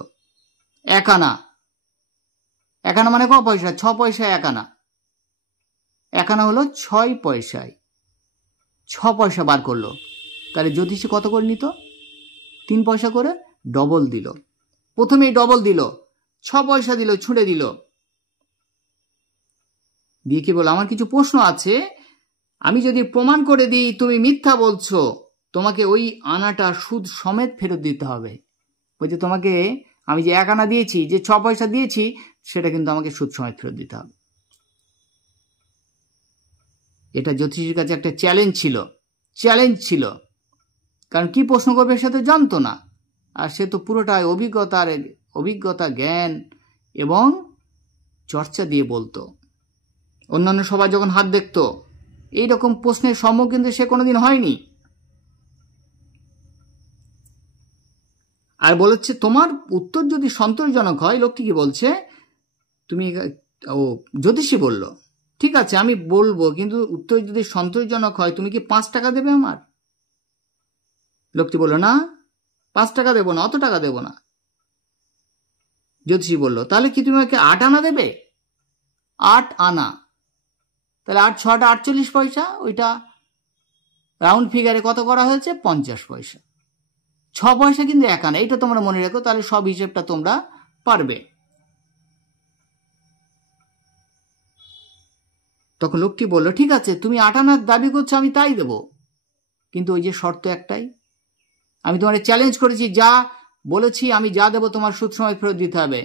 1 আনা, 1 আনা মানে ক পয়সা? 6 পয়সায় 1 আনা। 1 আনা হলো 6 পয়সায়, 6 পয়সা বার করলো। তাহলে জ্যোতিষী কত করে নিত? 3 পয়সা করে। ডবল দিল, প্রথমেই ডবল দিল, 6 পয়সা দিল, ছুঁড়ে দিল। দিয়ে কি বল, আমার কিছু প্রশ্ন আছে, আমি যদি প্রমাণ করে দিই তুমি মিথ্যা বলছো, তোমাকে ওই আনাটা সুদ সমেত ফেরত দিতে হবে। বলছে তোমাকে আমি যে 1 আনা দিয়েছি, যে 6 পয়সা দিয়েছি, সেটা কিন্তু আমাকে সুদ সমেত ফেরত দিতে হবে। এটা জ্যোতিষীর কাছে একটা চ্যালেঞ্জ ছিল, কারণ কি প্রশ্ন করবে সে তো জানতো না, আর সে তো পুরোটাই অভিজ্ঞতা, জ্ঞান এবং চর্চা দিয়ে বলতো। অন্যান্য সবাই যখন হাত দেখতো, এইরকম প্রশ্নের সম্মুখীন কিন্তু সে কোনোদিন হয়নি। আর বলেছে তোমার উত্তর যদি সন্তোষজনক হয়, লোকটি কি বলছে, জ্যোতিষী বলল, ঠিক আছে আমি বলবো, কিন্তু উত্তর যদি সন্তোষজনক হয় তুমি কি 5 টাকা দেবে আমার? লোকটি বলল, না 5 টাকা দেবো না, অত টাকা দেবো না। জ্যোতিষী বলল, তাহলে কি তুমি আমাকে 8 আনা দেবে? 8 আনা, তাহলে 8 6টা 48 পয়সা, ওইটা রাউন্ড ফিগারে কত করা হয়েছে? 50 পয়সা। 6 পয়সা কিন্তু 1 আনা, এইটা তোমরা মনে রেখো, তাহলে সব হিসেবটা তোমরা পারবে। তখন লোকটি বলল, ঠিক আছে তুমি 8 আনার দাবি করছো, আমি তাই দেব, কিন্তু ওই যে শর্ত একটাই, আমি তোমার চ্যালেঞ্জ করেছি, যা বলেছি আমি যা দেব তোমার সুদ সমেত ফেরত দিতে হবে।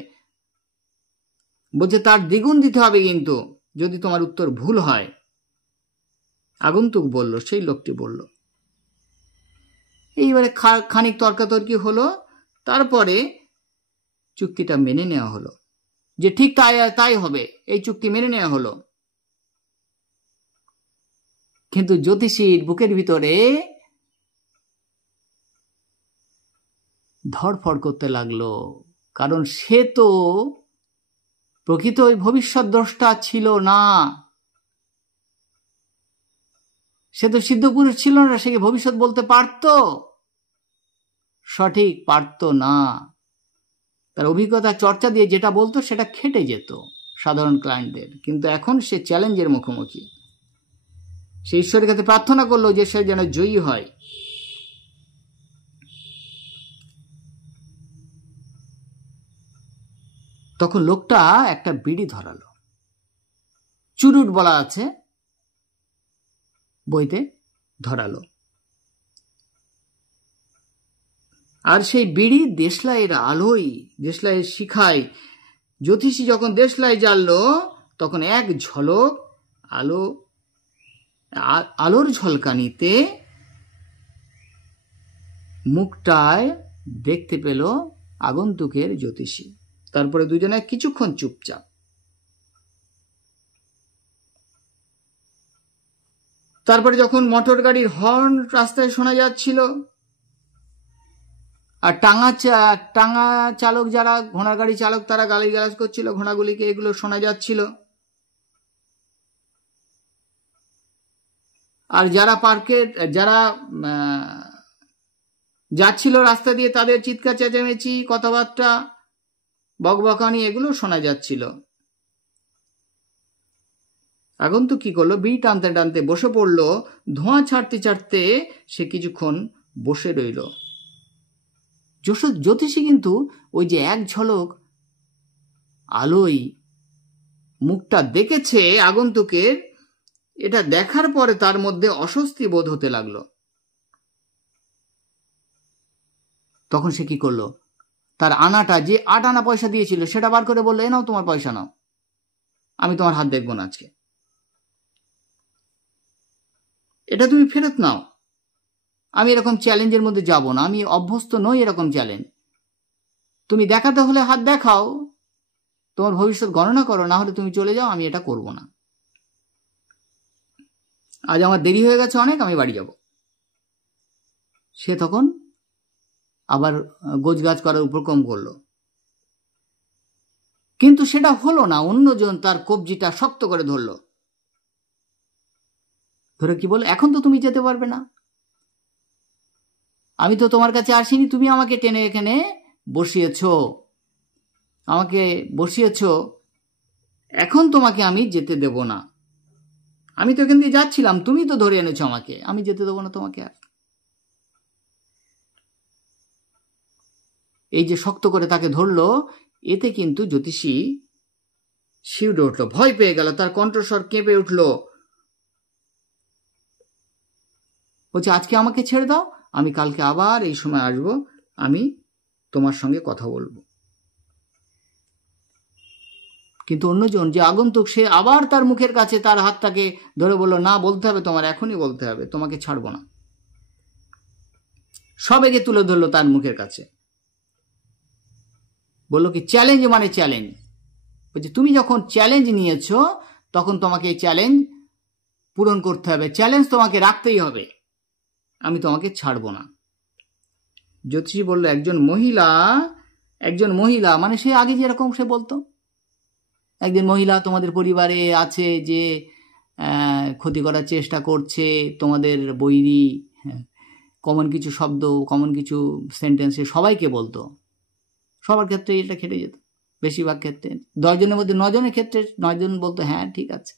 বলছে তার দ্বিগুণ দিতে হবে কিন্তু যদি তোমার উত্তর ভুল হয়। আগন্তুক বলল, সেই লোকটি বলল। এইবারে খানিক তর্কাতর্কি হলো, তারপরে চুক্তিটা মেনে নেওয়া হলো, যে ঠিক তাই হবে, এই চুক্তি মেনে নেওয়া হলো। কিন্তু জ্যোতিষীর বুকের ভিতরে ধরফড় করতে লাগলো, কারণ সে তো প্রকৃত ভবিষ্যৎ দ্রষ্টা ছিল না, সে তো সিদ্ধ পুরুষ ছিল না, সে কি ভবিষ্যৎ বলতে পারত? সঠিক পারত না। তার অভিজ্ঞতা চর্চা দিয়ে যেটা বলতো সেটা খেটে যেত সাধারণ ক্লায়েন্টদের। কিন্তু এখন সে চ্যালেঞ্জের মুখোমুখি, সে ঈশ্বরের কাছে প্রার্থনা করলো যে সে যেন জয়ী হয়। তখন লোকটা একটা বিড়ি ধরালো, চুরুট বলা আছে বইতে, ধরালো। আর সেই বিড়ি দেশলাইয়ের আলোয়, দেশলাইয়ের শিখায়, জ্যোতিষী যখন দেশলাই জ্বাললো, তখন এক ঝলক আলোর ঝলকানিতে মুখটায় দেখতে পেল আগন্তুকের জ্যোতিষী। তারপরে দুজনে কিছুক্ষণ চুপচাপ। তারপরে যখন মোটর গাড়ির হর্ন রাস্তায় শোনা যাচ্ছিল, আর টাঙা চালক, যারা ঘোড়া গাড়ি চালক, তারা গালিগালাজ করছিল ঘোড়াগুলিকে, এগুলো শোনা যাচ্ছিল। আর যারা যাচ্ছিল রাস্তা দিয়ে তাদের চিৎকার চেঁচামেচি, কথাবার্তা, বকবকানি এগুলো শোনা যাচ্ছিল। আগন্তুক কি করলো, বিড়ি টানতে টানতে বসে পড়লো। ধোঁয়া ছাড়তে ছাড়তে সে কিছুক্ষণ বসে রইল। জ্যোতিষী কিন্তু ওই যে এক ঝলক আলোয় মুখটা দেখেছে আগন্তুকের, এটা দেখার পরে তার মধ্যে অস্বস্তি বোধ হতে লাগলো। তখন সে কি করলো, তার আনাটা, যে 8 আনা পয়সা দিয়েছিল সেটা বার করে বললো, এ নাও তোমার পয়সা নাও, আমি তোমার হাত দেখবো না আজকে, এটা তুমি ফেরত নাও। আমি এরকম চ্যালেঞ্জের মধ্যে যাব না, আমি অভ্যস্ত নই এরকম চ্যালেঞ্জ। তুমি দেখাতে হলে হাত দেখাও, তোমার ভবিষ্যৎ গণনা করো, না হলে তুমি চলে যাও, আমি এটা করব না। আজ আমার দেরি হয়ে গেছে অনেক, আমি বাড়ি যাব। সে তখন আবার গোছগাছ করার উপক্রম করলো, কিন্তু সেটা হলো না। অন্যজন তার কবজিটা শক্ত করে ধরলো, ধরে কি বল, এখন তো তুমি যেতে পারবে না, আমি তো তোমার কাছে আসিনি, তুমি আমাকে টেনে এখানে বসিয়েছ, এখন তোমাকে আমি যেতে দেব না। আমি তো এখান দিয়ে যাচ্ছিলাম, তুমি তো ধরে এনেছো আমাকে, আমি যেতে দেবো না তোমাকে। আর এই যে শক্ত করে তাকে ধরলো, এতে কিন্তু জ্যোতিষী শিউরে উঠলো, ভয় পেয়ে গেল, তার কণ্ঠস্বর কেঁপে উঠলো। বলছে, আজকে আমাকে ছেড়ে দাও, আমি কালকে আবার এই সময় আসবো, আমি তোমার সঙ্গে কথা বলবো। কিন্তু অন্যজন যে আগন্তুক, সে আবার তার মুখের কাছে তার হাতটাকে ধরে বলল, না, বলতে হবে তোমার, এখনই বলতে হবে, তোমাকে ছাড়বো না। সবেগে তুলে ধরলো তার মুখের কাছে, বললো কি, চ্যালেঞ্জ মানে চ্যালেঞ্জ। বলছে, তুমি যখন চ্যালেঞ্জ নিয়েছো তখন তোমাকে এই চ্যালেঞ্জ পূরণ করতে হবে, চ্যালেঞ্জ তোমাকে রাখতেই হবে, আমি তোমাকে ছাড়বো না। জ্যোতিষী বলল, একজন মহিলা মানে সে আগে যেরকম সে বলতো, একজন মহিলা তোমাদের পরিবারে আছে যে ক্ষতি করার চেষ্টা করছে, তোমাদের বৈরী, কমন কিছু শব্দ, কমন কিছু সেন্টেন্সে সবাইকে বলতো, সবার ক্ষেত্রে এটা খেটে যেত। বেশিরভাগ ক্ষেত্রে 10 জনের মধ্যে 9 জনের ক্ষেত্রে 9 জন বলতো, হ্যাঁ ঠিক আছে,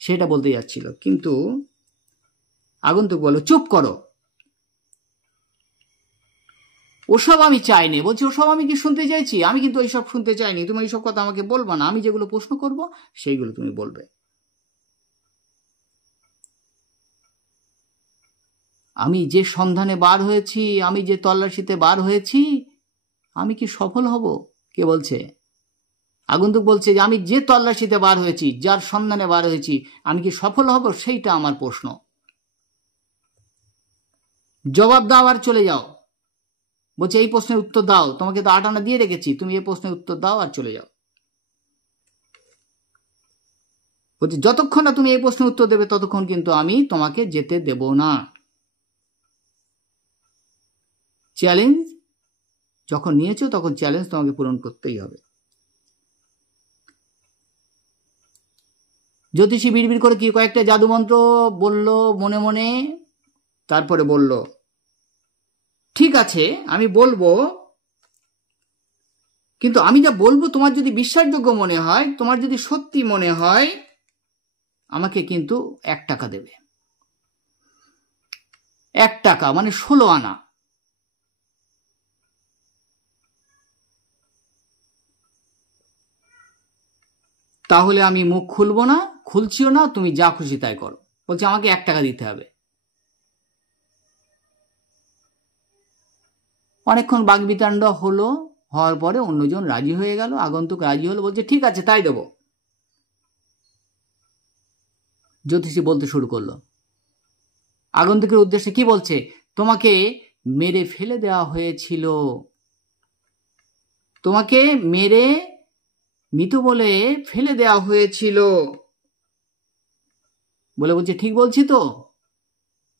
সেটা বলতে যাচ্ছিল। কিন্তু আগন্তুক বলল, চুপ করো, ওসব আমি চাইনি। বলছি, ওসব আমি কি শুনতে চাইছি? আমি কিন্তু এইসব শুনতে চাইনি, তুমি এইসব কথা আমাকে বলবা না, আমি যেগুলো প্রশ্ন করব সেইগুলো তুমি বলবে। আমি যে সন্ধানে বার হয়েছি, আমি যে তল্লাশিতে বার হয়েছি, আমি কি সফল হব? কে বলছে? আগন্তুক বলছে যে আমি যে তল্লাশিতে বার হয়েছি, যার সন্ধানে বার হয়েছি, আমি কি সফল হব, সেইটা আমার প্রশ্ন। জবাব দাও আর চলে যাও। বলছে, এই প্রশ্নের উত্তর দাও, তোমাকে তো 8 আনা দিয়ে রেখেছি, তুমি এই প্রশ্নের উত্তর দাও আর চলে যাও। বলছে, যতক্ষণ না তুমি এই প্রশ্নের উত্তর দেবে ততক্ষণ কিন্তু আমি তোমাকে যেতে দেব না। চ্যালেঞ্জ যখন নিয়েছো তখন চ্যালেঞ্জ তোমাকে পূরণ করতেই হবে। জ্যোতিষী বিড়বিড় করে কি কয়েকটা জাদুমন্ত্র বলল মনে মনে, তারপরে বলল, ঠিক আছে আমি বলবো, কিন্তু আমি যা বলবো তোমার যদি বিশ্বাসযোগ্য মনে হয়, তোমার যদি সত্যি মনে হয়, আমাকে কিন্তু 1 টাকা দেবে। 1 টাকা মানে 16 আনা। তাহলে আমি মুখ খুলবো না, খুলছিও না, তুমি যা খুশি তাই করো। বলছে, আমাকে 1 টাকা দিতে হবে। অনেকক্ষণ বাগবিতণ্ড হলো, হওয়ার পরে অন্যজন রাজি হয়ে গেল, আগন্তুক রাজি হলো, বলছে, ঠিক আছে তাই দেব। জ্যোতিষী বলতে শুরু করলো, আগন্তুকের উদ্দেশ্যে কি বলছে, তোমাকে মেরে ফেলে দেওয়া হয়েছিল, তোমাকে মেরে মৃত বলে ফেলে দেওয়া হয়েছিল। বলছে, ঠিক বলছি তো?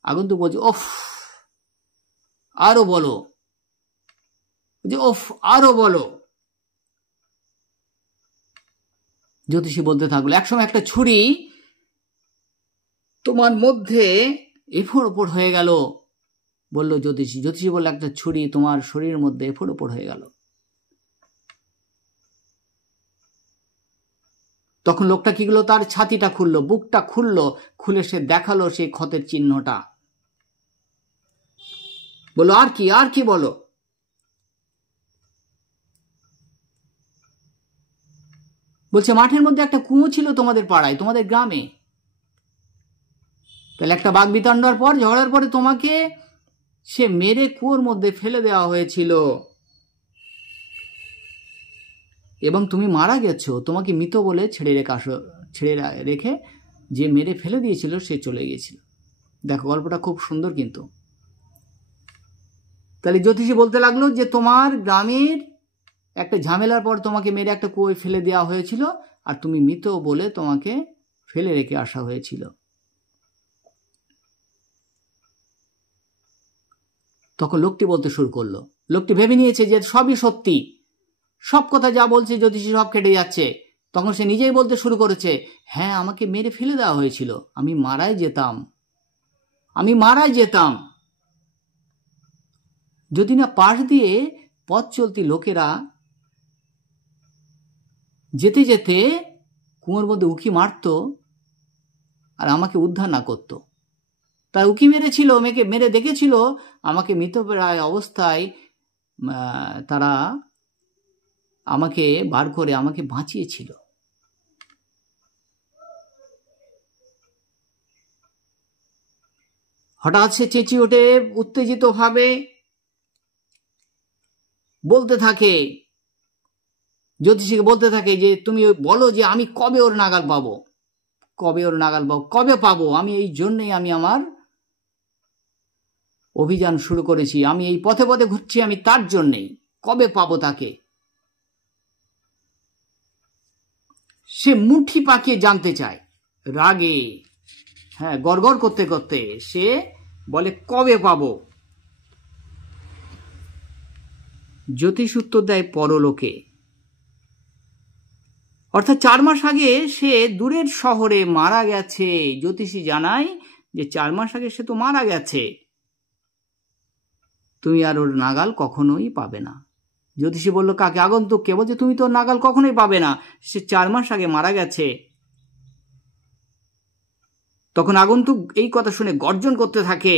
আগন্তুক বলছে, ওফ আরো বলো, ওফ আরো বলো। জ্যোতিষী বলতে থাকলো, একসময় একটা ছুরি তোমার মধ্যে এফোড় ওপর হয়ে গেল, বলল জ্যোতিষী। জ্যোতিষী বলল, একটা ছুরি তোমার শরীরের মধ্যে এফোড় ওপর হয়ে গেল। তখন লোকটা কি করলো, তার ছাতিটা খুললো, বুকটা খুললো, খুলে সে দেখালো সেই ক্ষতের চিহ্নটা। বলো আর কি, আর কি বলো। বলছে মাঠের মধ্যে একটা কুয়ো ছিল তোমাদের পাড়ায়, তোমাদের গ্রামে। তাহলে একটা বাগবিতণ্ডার পর, ঝগড়ার পরে তোমাকে সে মেরে কুয়োর মধ্যে ফেলে দেওয়া হয়েছিল এবং তুমি মারা গেছো। তোমাকে মৃত বলে ছেড়ে রেখে যে মেরে ফেলে দিয়েছিল সে চলে গিয়েছিল। দেখো গল্পটা খুব সুন্দর কিন্তু। তাহলে জ্যোতিষী বলতে লাগলো যে তোমার গ্রামের একটা ঝামেলার পর তোমাকে মেরে একটা কুয়োয় ফেলে দেওয়া হয়েছিল, আর তুমি মৃত বলে তোমাকে ফেলে রেখে আসা হয়েছিল। তখন লোকটি বলতে শুরু করলো। লোকটি ভেবে নিয়েছে যে সবই সত্যি, সব কথা যা বলছে জ্যোতিষী সব কেটে যাচ্ছে। তখন সে নিজেই বলতে শুরু করেছে, হ্যাঁ আমাকে মেরে ফেলে দেওয়া হয়েছিল, আমি মারাই যেতাম। যদি না পাশ দিয়ে পথ চলতি লোকেরা যেতে যেতে কুয়োর মধ্যে উকি মারত আর আমাকে উদ্ধার না করত। তার উকি মেরেছিল, মেরে দেখেছিল আমাকে মৃতপ্রায় অবস্থায়, তারা আমাকে বার করে আমাকে বাঁচিয়েছিল। হঠাৎ সে চেঁচিয়ে ওঠে, উত্তেজিত ভাবে বলতে থাকে, জ্যোতিষীকে বলতে থাকে যে তুমি বলো যে আমি কবে ওর নাগাল পাবো, কবে পাবো। আমি এই জন্যই আমি আমার অভিযান শুরু করেছি, আমি এই পথে পথে ঘুরছি, আমি তার জন্যেই, কবে পাবো তাকে। সে মুঠি পাকিয়ে জানতে চায় রাগে, হ্যাঁ গড়গড় করতে করতে সে বলে কবে পাবো। জ্যোতিষ উত্তর দেয় পরলোকে। অর্থাৎ 4 মাস আগে সে দূরের শহরে মারা গেছে। জ্যোতিষী জানায় যে 4 মাস আগে সে তো মারা গেছে, তুমি আর ওর নাগাল কখনোই পাবে না। জ্যোতিষী বলল কাকে? আগন্তুককে। বলছে তুমি তো নাগাল কখনোই পাবে না, সে 4 মাস আগে মারা গেছে। তখন আগন্তুক এই কথা শুনে গর্জন করতে থাকে।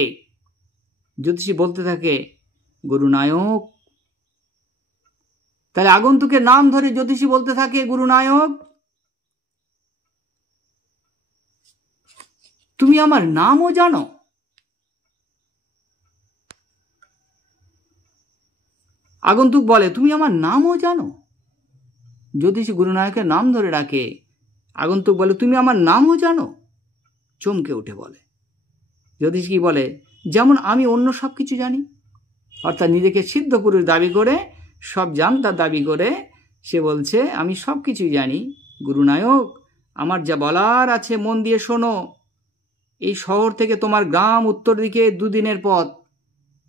জ্যোতিষী বলতে থাকে গুরুনায়ক। তাহলে আগন্তুকের নাম ধরে জ্যোতিষী বলতে থাকে গুরুনায়ক, তুমি আমার নামও জানো? আগন্তুক বলে তুমি আমার নামও জানো? জ্যোতিষী গুরুনায়কের নাম ধরে ডাকে। আগন্তুক বলে তুমি আমার নামও জানো? চমকে উঠে বলে। জ্যোতিষী কি বলে, যেমন আমি অন্য সব কিছু জানি। অর্থাৎ নিজেকে সিদ্ধ পুরুষ দাবি করে, সব জানতার দাবি করে সে বলছে আমি সব কিছুই জানি। গুরুনায়ক আমার যা বলার আছে মন দিয়ে শোনো। এই শহর থেকে তোমার গ্রাম উত্তর দিকে 2 দিনের পথ।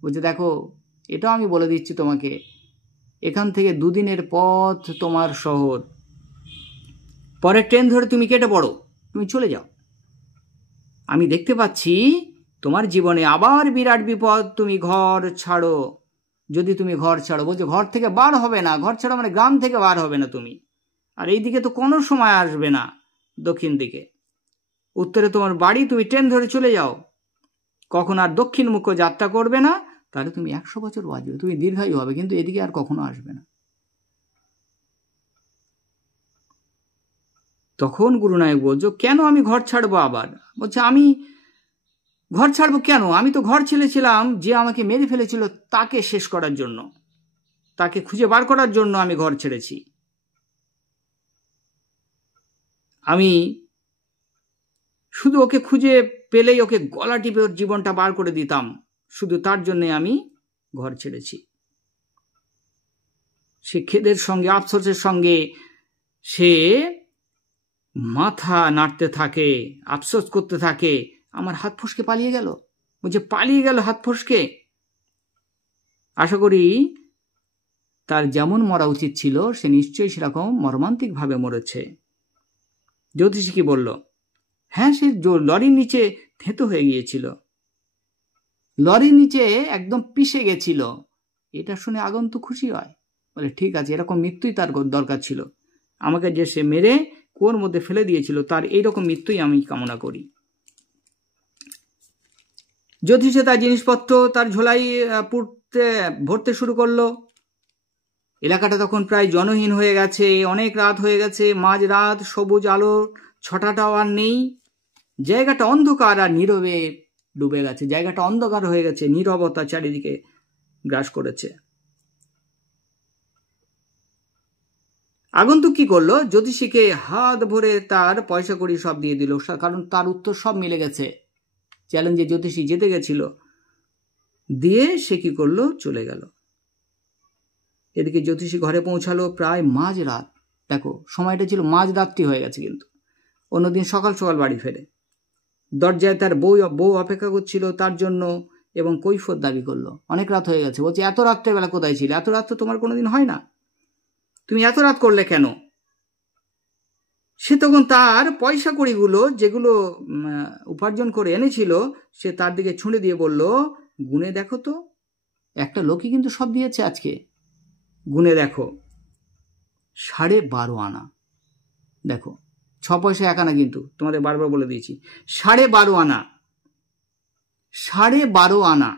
বলছে দেখো এটাও আমি বলে দিচ্ছি তোমাকে, এখান থেকে 2 দিনের পথ তোমার শহর। পরে ট্রেন ধরে তুমি কেটে পড়ো, তুমি চলে যাও। আমি দেখতে পাচ্ছি তোমার জীবনে আবার বিরাট বিপদ, তুমি ঘর ছাড়ো। যদি তুমি ঘর ছাড়ো, বলছে ঘর থেকে বার হবে না, ঘর ছাড়ো মানে গ্রাম থেকে বার হবে না তুমি। আর এই দিকে তো কোনো সময় আসবে না, দক্ষিণ দিকে। উত্তরে তোমার বাড়ি, তুমি ট্রেন ধরে চলে যাও। কখন আর দক্ষিণ মুখ যাত্রা করবে না, তাহলে তুমি 100 বছর বাঁচবে, তুমি দীর্ঘায়ু হবে, কিন্তু এদিকে আর কখনো আসবে না। তখন গুরুনায়ক বলছো কেন আমি ঘর ছাড়বো আবার? বলছে আমি ঘর ছাড়বো কেন? আমি তো ঘর ছেড়েছিলাম যে আমাকে মেরে ফেলেছিল তাকে শেষ করার জন্য, তাকে খুঁজে বার করার জন্য আমি ঘর ছেড়েছি। আমি শুধু ওকে খুঁজে পেলেই ওকে গলা টিপে ওর জীবনটা বার করে দিতাম, শুধু তার জন্যে আমি ঘর ছেড়েছি। সে খেদের সঙ্গে আফসোসের সঙ্গে সে মাথা নাড়তে থাকে, আফসোস করতে থাকে, আমার হাত ফসকে পালিয়ে গেল। বলছে পালিয়ে গেল হাত ফসকে? আশা করি তার যেমন মরা উচিত ছিল সে নিশ্চয়ই সেরকম মর্মান্তিকভাবে মরেছে। জ্যোতিষী কি বলল, হ্যাঁ সে লরির নিচে থেঁতো হয়ে গিয়েছিল। লরির নিচে একদম পিষে গেছিল। এটা শুনে আগন্তুক খুশি হয়, বলে ঠিক আছে, এরকম মৃত্যুই তার দরকার ছিল। আমাকে যে সে মেরে কুয়োর মধ্যে ফেলে দিয়েছিল তার এইরকম মৃত্যুই আমি কামনা করি। জ্যোতিষে তার জিনিসপত্র তার ঝোলাই ভরতে শুরু করলো। এলাকাটা তখন প্রায় জনহীন হয়ে গেছে, অনেক রাত হয়ে গেছে, মাঝ রাত, সবুজ আলো ছটাটাও আর নেই। জায়গাটা অন্ধকার আর নীরবে ডুবে গেছে, জায়গাটা অন্ধকার হয়ে গেছে, নীরবতা চারিদিকে গ্রাস করেছে। আগন্তুক কি করলো, জ্যোতিষীকে হাত ভরে তার পয়সা কড়ি সব দিয়ে দিল, কারণ তার উত্তর সব মিলে গেছে। চ্যালেঞ্জে জ্যোতিষী জিতে গেছিল। দিয়ে সে কি করলো, চলে গেল। এদিকে জ্যোতিষী ঘরে পৌঁছালো প্রায় মাঝ রাত। দেখো সময়টা ছিল মাঝ রাত্রি হয়ে গেছে, কিন্তু অন্যদিন সকাল সকাল বাড়ি ফেরে। দরজায় তার বউ অপেক্ষা করছিল তার জন্য এবং কৈফিয়ত দাবি করলো। অনেক রাত হয়ে গেছে, বলছে এত রাত্রেবেলা কোথায় ছিল? এত রাত তো তোমার কোনোদিন হয় না, তুমি এত রাত করলে কেন? সে তখন তার পয়সা কড়িগুলো যেগুলো উপার্জন করে এনেছিল সে তার দিকে ছুঁড়ে দিয়ে বলল, গুনে দেখো তো, একটা লোকই কিন্তু সব দিয়েছে আজকে, গুনে দেখো, 12.5 আনা। দেখো 6 পয়সা 1 আনা, কিন্তু তোমাদের বারবার বলে দিয়েছি 12.5 আনা, 12.5 আনা।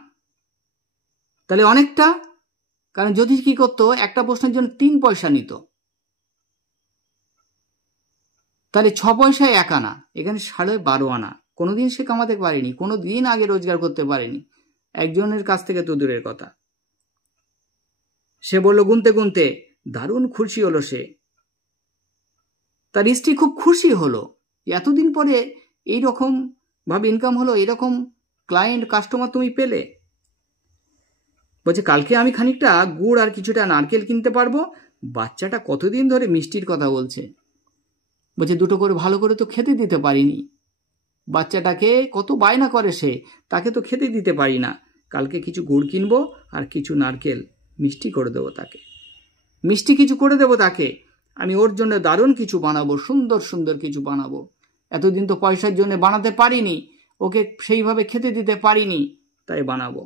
তাহলে অনেকটা, কারণ জ্যোতিষ কি করতো, একটা প্রশ্নের জন্য 3 পয়সা নিত। তাহলে 6 পয়সায় 1 আনা, এখানে 12.5 আনা। কোনোদিন সে কামাতে পারেনি, কোনোদিন আগে রোজগার করতে পারেনি, একজনের কাছ থেকে তো দূরের কথা। সে বলল গুনতে গুনতে, দারুণ খুশি হলো সে। তার স্ত্রী খুব খুশি হলো, এতদিন পরে এইরকম ভাবে ইনকাম হলো, এরকম ক্লায়েন্ট কাস্টমার তুমি পেলে। বলছে কালকে আমি খানিকটা গুড় আর কিছুটা নারকেল কিনতে পারবো। বাচ্চাটা কতদিন ধরে মিষ্টির কথা বলছে, বলছে দুটো করে ভালো করে তো খেতে দিতে পারিনি, বাচ্চাটাকে কত বায়না করে সে, তাকে তো খেতে দিতে পারি না। কালকে কিছু গুড় কিনবো আর কিছু নারকেল মিষ্টি করে দেবো তাকে, মিষ্টি কিছু করে দেবো তাকে। আমি ওর জন্য দারুণ কিছু বানাবো, সুন্দর সুন্দর কিছু বানাবো। এতদিন তো পয়সার জন্য বানাতে পারিনি, ওকে সেইভাবে খেতে দিতে পারিনি, তাই বানাবো।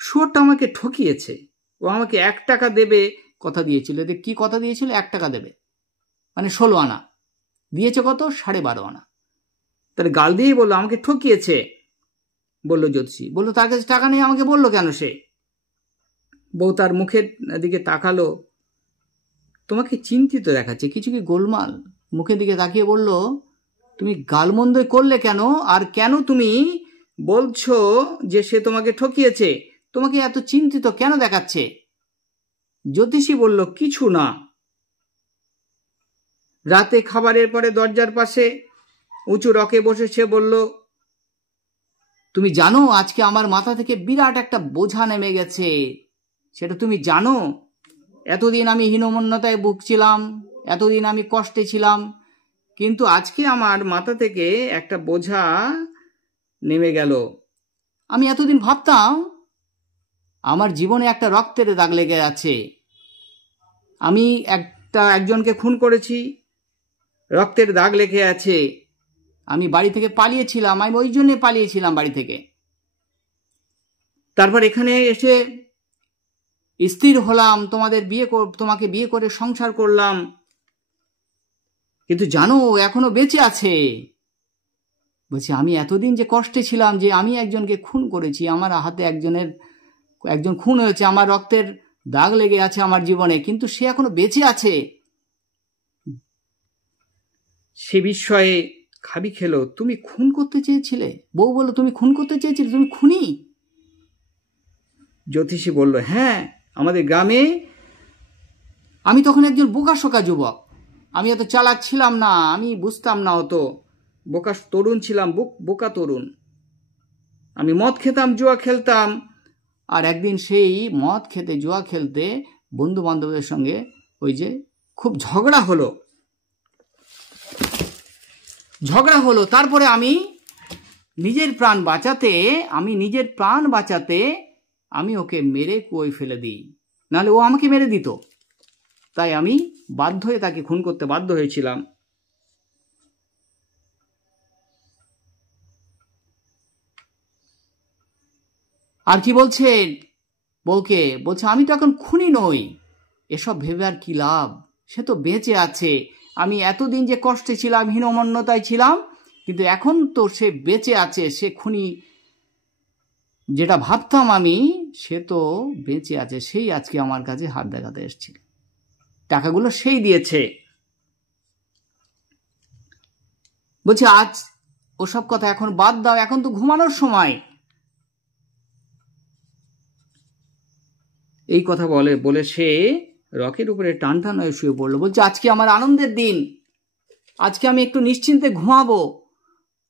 শুয়োরটা আমাকে ঠকিয়েছে, ও আমাকে 1 টাকা দেবে কথা দিয়েছিল। কি কথা দিয়েছিল? 1 টাকা দেবে, মানে 16 আনা। দিয়েছে কত? 12.5 আনা। তাহলে গাল দিয়েই বললো আমাকে ঠকিয়েছে। বললো জ্যোতিষী, বললো তার কাছে টাকা নেই, আমাকে বললো কেন সে? বউ তার মুখের দিকে তাকালো, তোমাকে চিন্তিত দেখাচ্ছে, কিছু কি গোলমাল? মুখের দিকে তাকিয়ে বলল, তুমি গালমন্দই করলে কেন? আর কেন তুমি বলছো যে সে তোমাকে ঠকিয়েছে? তোমাকে এত চিন্তিত কেন দেখাচ্ছে? জ্যোতিষী বলল, কিছু না। রাতে খাবারের পরে দরজার পাশে উঁচু রকে বসে সে বলল, তুমি জানো আজকে আমার মাথা থেকে বিরাট একটা বোঝা নেমে গেছে, সেটা তুমি জানো? এতদিন আমি হীনমন্যতায় ভুগছিলাম, এতদিন আমি কষ্টে ছিলাম, কিন্তু আজকে আমার মাথা থেকে একটা বোঝা নেমে গেল। আমি এতদিন ভাবতাম আমার জীবনে একটা রক্তের দাগ লেগে আছে, আমি একজনকে খুন করেছি, রক্তের দাগ লেগে আছে। আমি বাড়ি থেকে পালিয়েছিলাম, আমি ওই জন্যে পালিয়েছিলাম বাড়ি থেকে। তারপর এখানে এসে স্থির হলাম, তোমাকে বিয়ে করে সংসার করলাম, কিন্তু জানো এখনো বেঁচে আছে। বলছি আমি এতদিন যে কষ্টে ছিলাম, যে আমি একজনকে খুন করেছি, আমার হাতে একজন খুন হয়েছে, আমার রক্তের দাগ লেগে আছে আমার জীবনে, কিন্তু সে এখনো বেঁচে আছে। সে বিষয়ে খাবি খেলো, তুমি খুন করতে চেয়েছিলে? বউ বলল, তুমি খুন করতে চেয়েছিলে, তুমি খুনি? জ্যোতিষী বলল, হ্যাঁ, আমাদের গ্রামে আমি তখন একজন বোকাশোকা যুবক, আমি এত চালাক ছিলাম না, আমি বুঝতাম না, অত বোকা তরুণ ছিলাম, বোকা তরুণ। আমি মদ খেতাম, জুয়া খেলতাম, আর একদিন সেই মদ খেতে জুয়া খেলতে বন্ধু বান্ধবদের সঙ্গে ওই যে খুব ঝগড়া হলো। তারপরে আমি নিজের প্রাণ বাঁচাতে আমি ওকে মেরে কুয়োয় ফেলে দিই, নাহলে ও আমাকে মেরে দিত। তাই আমি বাধ্য হয়ে তাকে খুন করতে বাধ্য হয়েছিলাম। আর কি বলছে বউকে, বলছে আমি তো এখন খুনি নই। এসব ভেবে আর কি লাভ, সে তো বেঁচে আছে। আমি এতদিন যে কষ্টে ছিলাম, হীনমন্যতায় ছিলাম, কিন্তু এখন তো সে বেঁচে আছে। সে খুনি যেটা ভাবতাম আমি, সে তো বেঁচে আছে। সেই আজকে আমার কাছে হাত দেখাতে এসেছিল, টাকাগুলো সেই দিয়েছে। বলছে আজ ওসব কথা এখন বাদ দাও, এখন তো ঘুমানোর সময়। এই কথা বলে সে রকের উপরে টান টান হয়ে শুয়ে পড়লো। বলছে আজকে আমার আনন্দের দিন, আজকে আমি একটু নিশ্চিন্তে ঘুমাবো,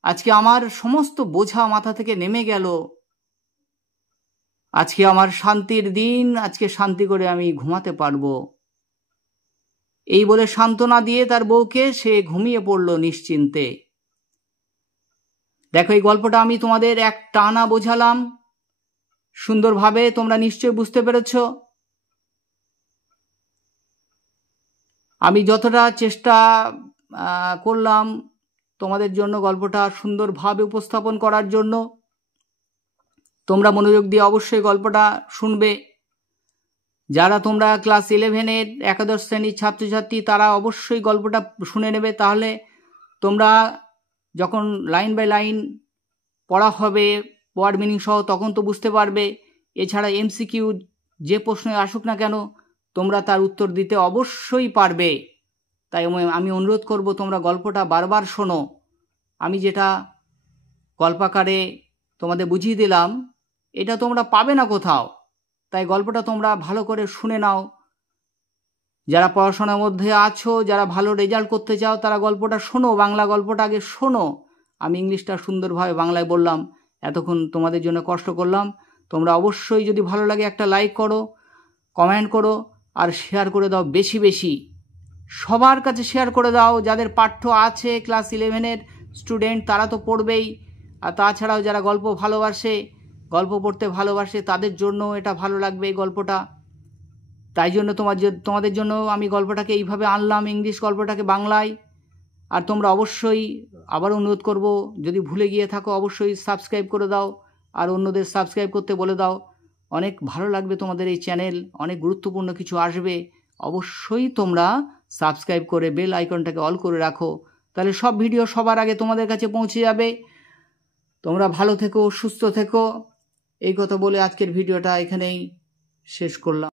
আজকে আমার সমস্ত বোঝা মাথা থেকে নেমে গেল, আজকে আমার শান্তির দিন, আজকে শান্তি করে আমি ঘুমাতে পারবো। এই বলে সান্ত্বনা দিয়ে তার বউকে সে ঘুমিয়ে পড়লো নিশ্চিন্তে। দেখো, এই গল্পটা আমি তোমাদের এক টানা বোঝালাম সুন্দরভাবে, তোমরা নিশ্চয় বুঝতে পেরেছ। আমি যতটা চেষ্টা করলাম তোমাদের জন্য গল্পটা সুন্দরভাবে উপস্থাপন করার জন্য, তোমরা মনোযোগ দিয়ে অবশ্যই গল্পটা শুনবে। যারা তোমরা ক্লাস 11-এর একাদশ শ্রেণীর ছাত্রছাত্রী, তারা অবশ্যই গল্পটা শুনে নেবে। তাহলে তোমরা যখন লাইন বাই লাইন পড়া হবে ওয়ার্ড মিনিং সহ, তখন তো বুঝতে পারবে। এছাড়া এমসিকিউ যে প্রশ্নে আসুক না কেন, তোমরা তার উত্তর দিতে অবশ্যই পারবে। তাই আমি অনুরোধ করব, তোমরা গল্পটা বারবার শোনো। আমি যেটা গল্পাকারে তোমাদের বুঝিয়ে দিলাম, এটা তোমরা পাবে না কোথাও। তাই গল্পটা তোমরা ভালো করে শুনে নাও। যারা পড়াশোনার মধ্যে আছো, যারা ভালো রেজাল্ট করতে চাও, তারা গল্পটা শোনো, বাংলা গল্পটা আগে শোনো। আমি ইংলিশটা সুন্দরভাবে বাংলায় বললাম, এতক্ষণ তোমাদের জন্য কষ্ট করলাম। তোমরা অবশ্যই যদি ভালো লাগে একটা লাইক করো, কমেন্ট করো, আর শেয়ার করে দাও বেশি বেশি। সবার কাছে শেয়ার করে দাও। যাদের পাঠ্য আছে ক্লাস 11-এর স্টুডেন্ট, তারা তো পড়বেই। আর তাছাড়াও যারা গল্প ভালোবাসে, গল্প পড়তে ভালোবাসে, তাদের জন্য এটা ভালো লাগবে এই গল্পটা। তাই জন্য তোমাদের জন্য আমি গল্পটাকে এইভাবে আনলাম, ইংলিশ গল্পটাকে বাংলায়। আর তোমরা অবশ্যই, আবার অনুরোধ করব, যদি ভুলে গিয়ে থাকো অবশ্যই সাবস্ক্রাইব করে দাও, আর অন্যদের সাবস্ক্রাইব করতে বলে দাও। অনেক ভালো লাগবে তোমাদের এই চ্যানেল, অনেক গুরুত্বপূর্ণ কিছু আসবে। অবশ্যই তোমরা সাবস্ক্রাইব করে বেল আইকনটাকে অল করে রাখো, তাহলে সব ভিডিও সবার আগে তোমাদের কাছে পৌঁছে যাবে। তোমরা ভালো থেকো, সুস্থ থেকো। এই কথা বলে আজকের ভিডিওটা এখানেই শেষ করলাম।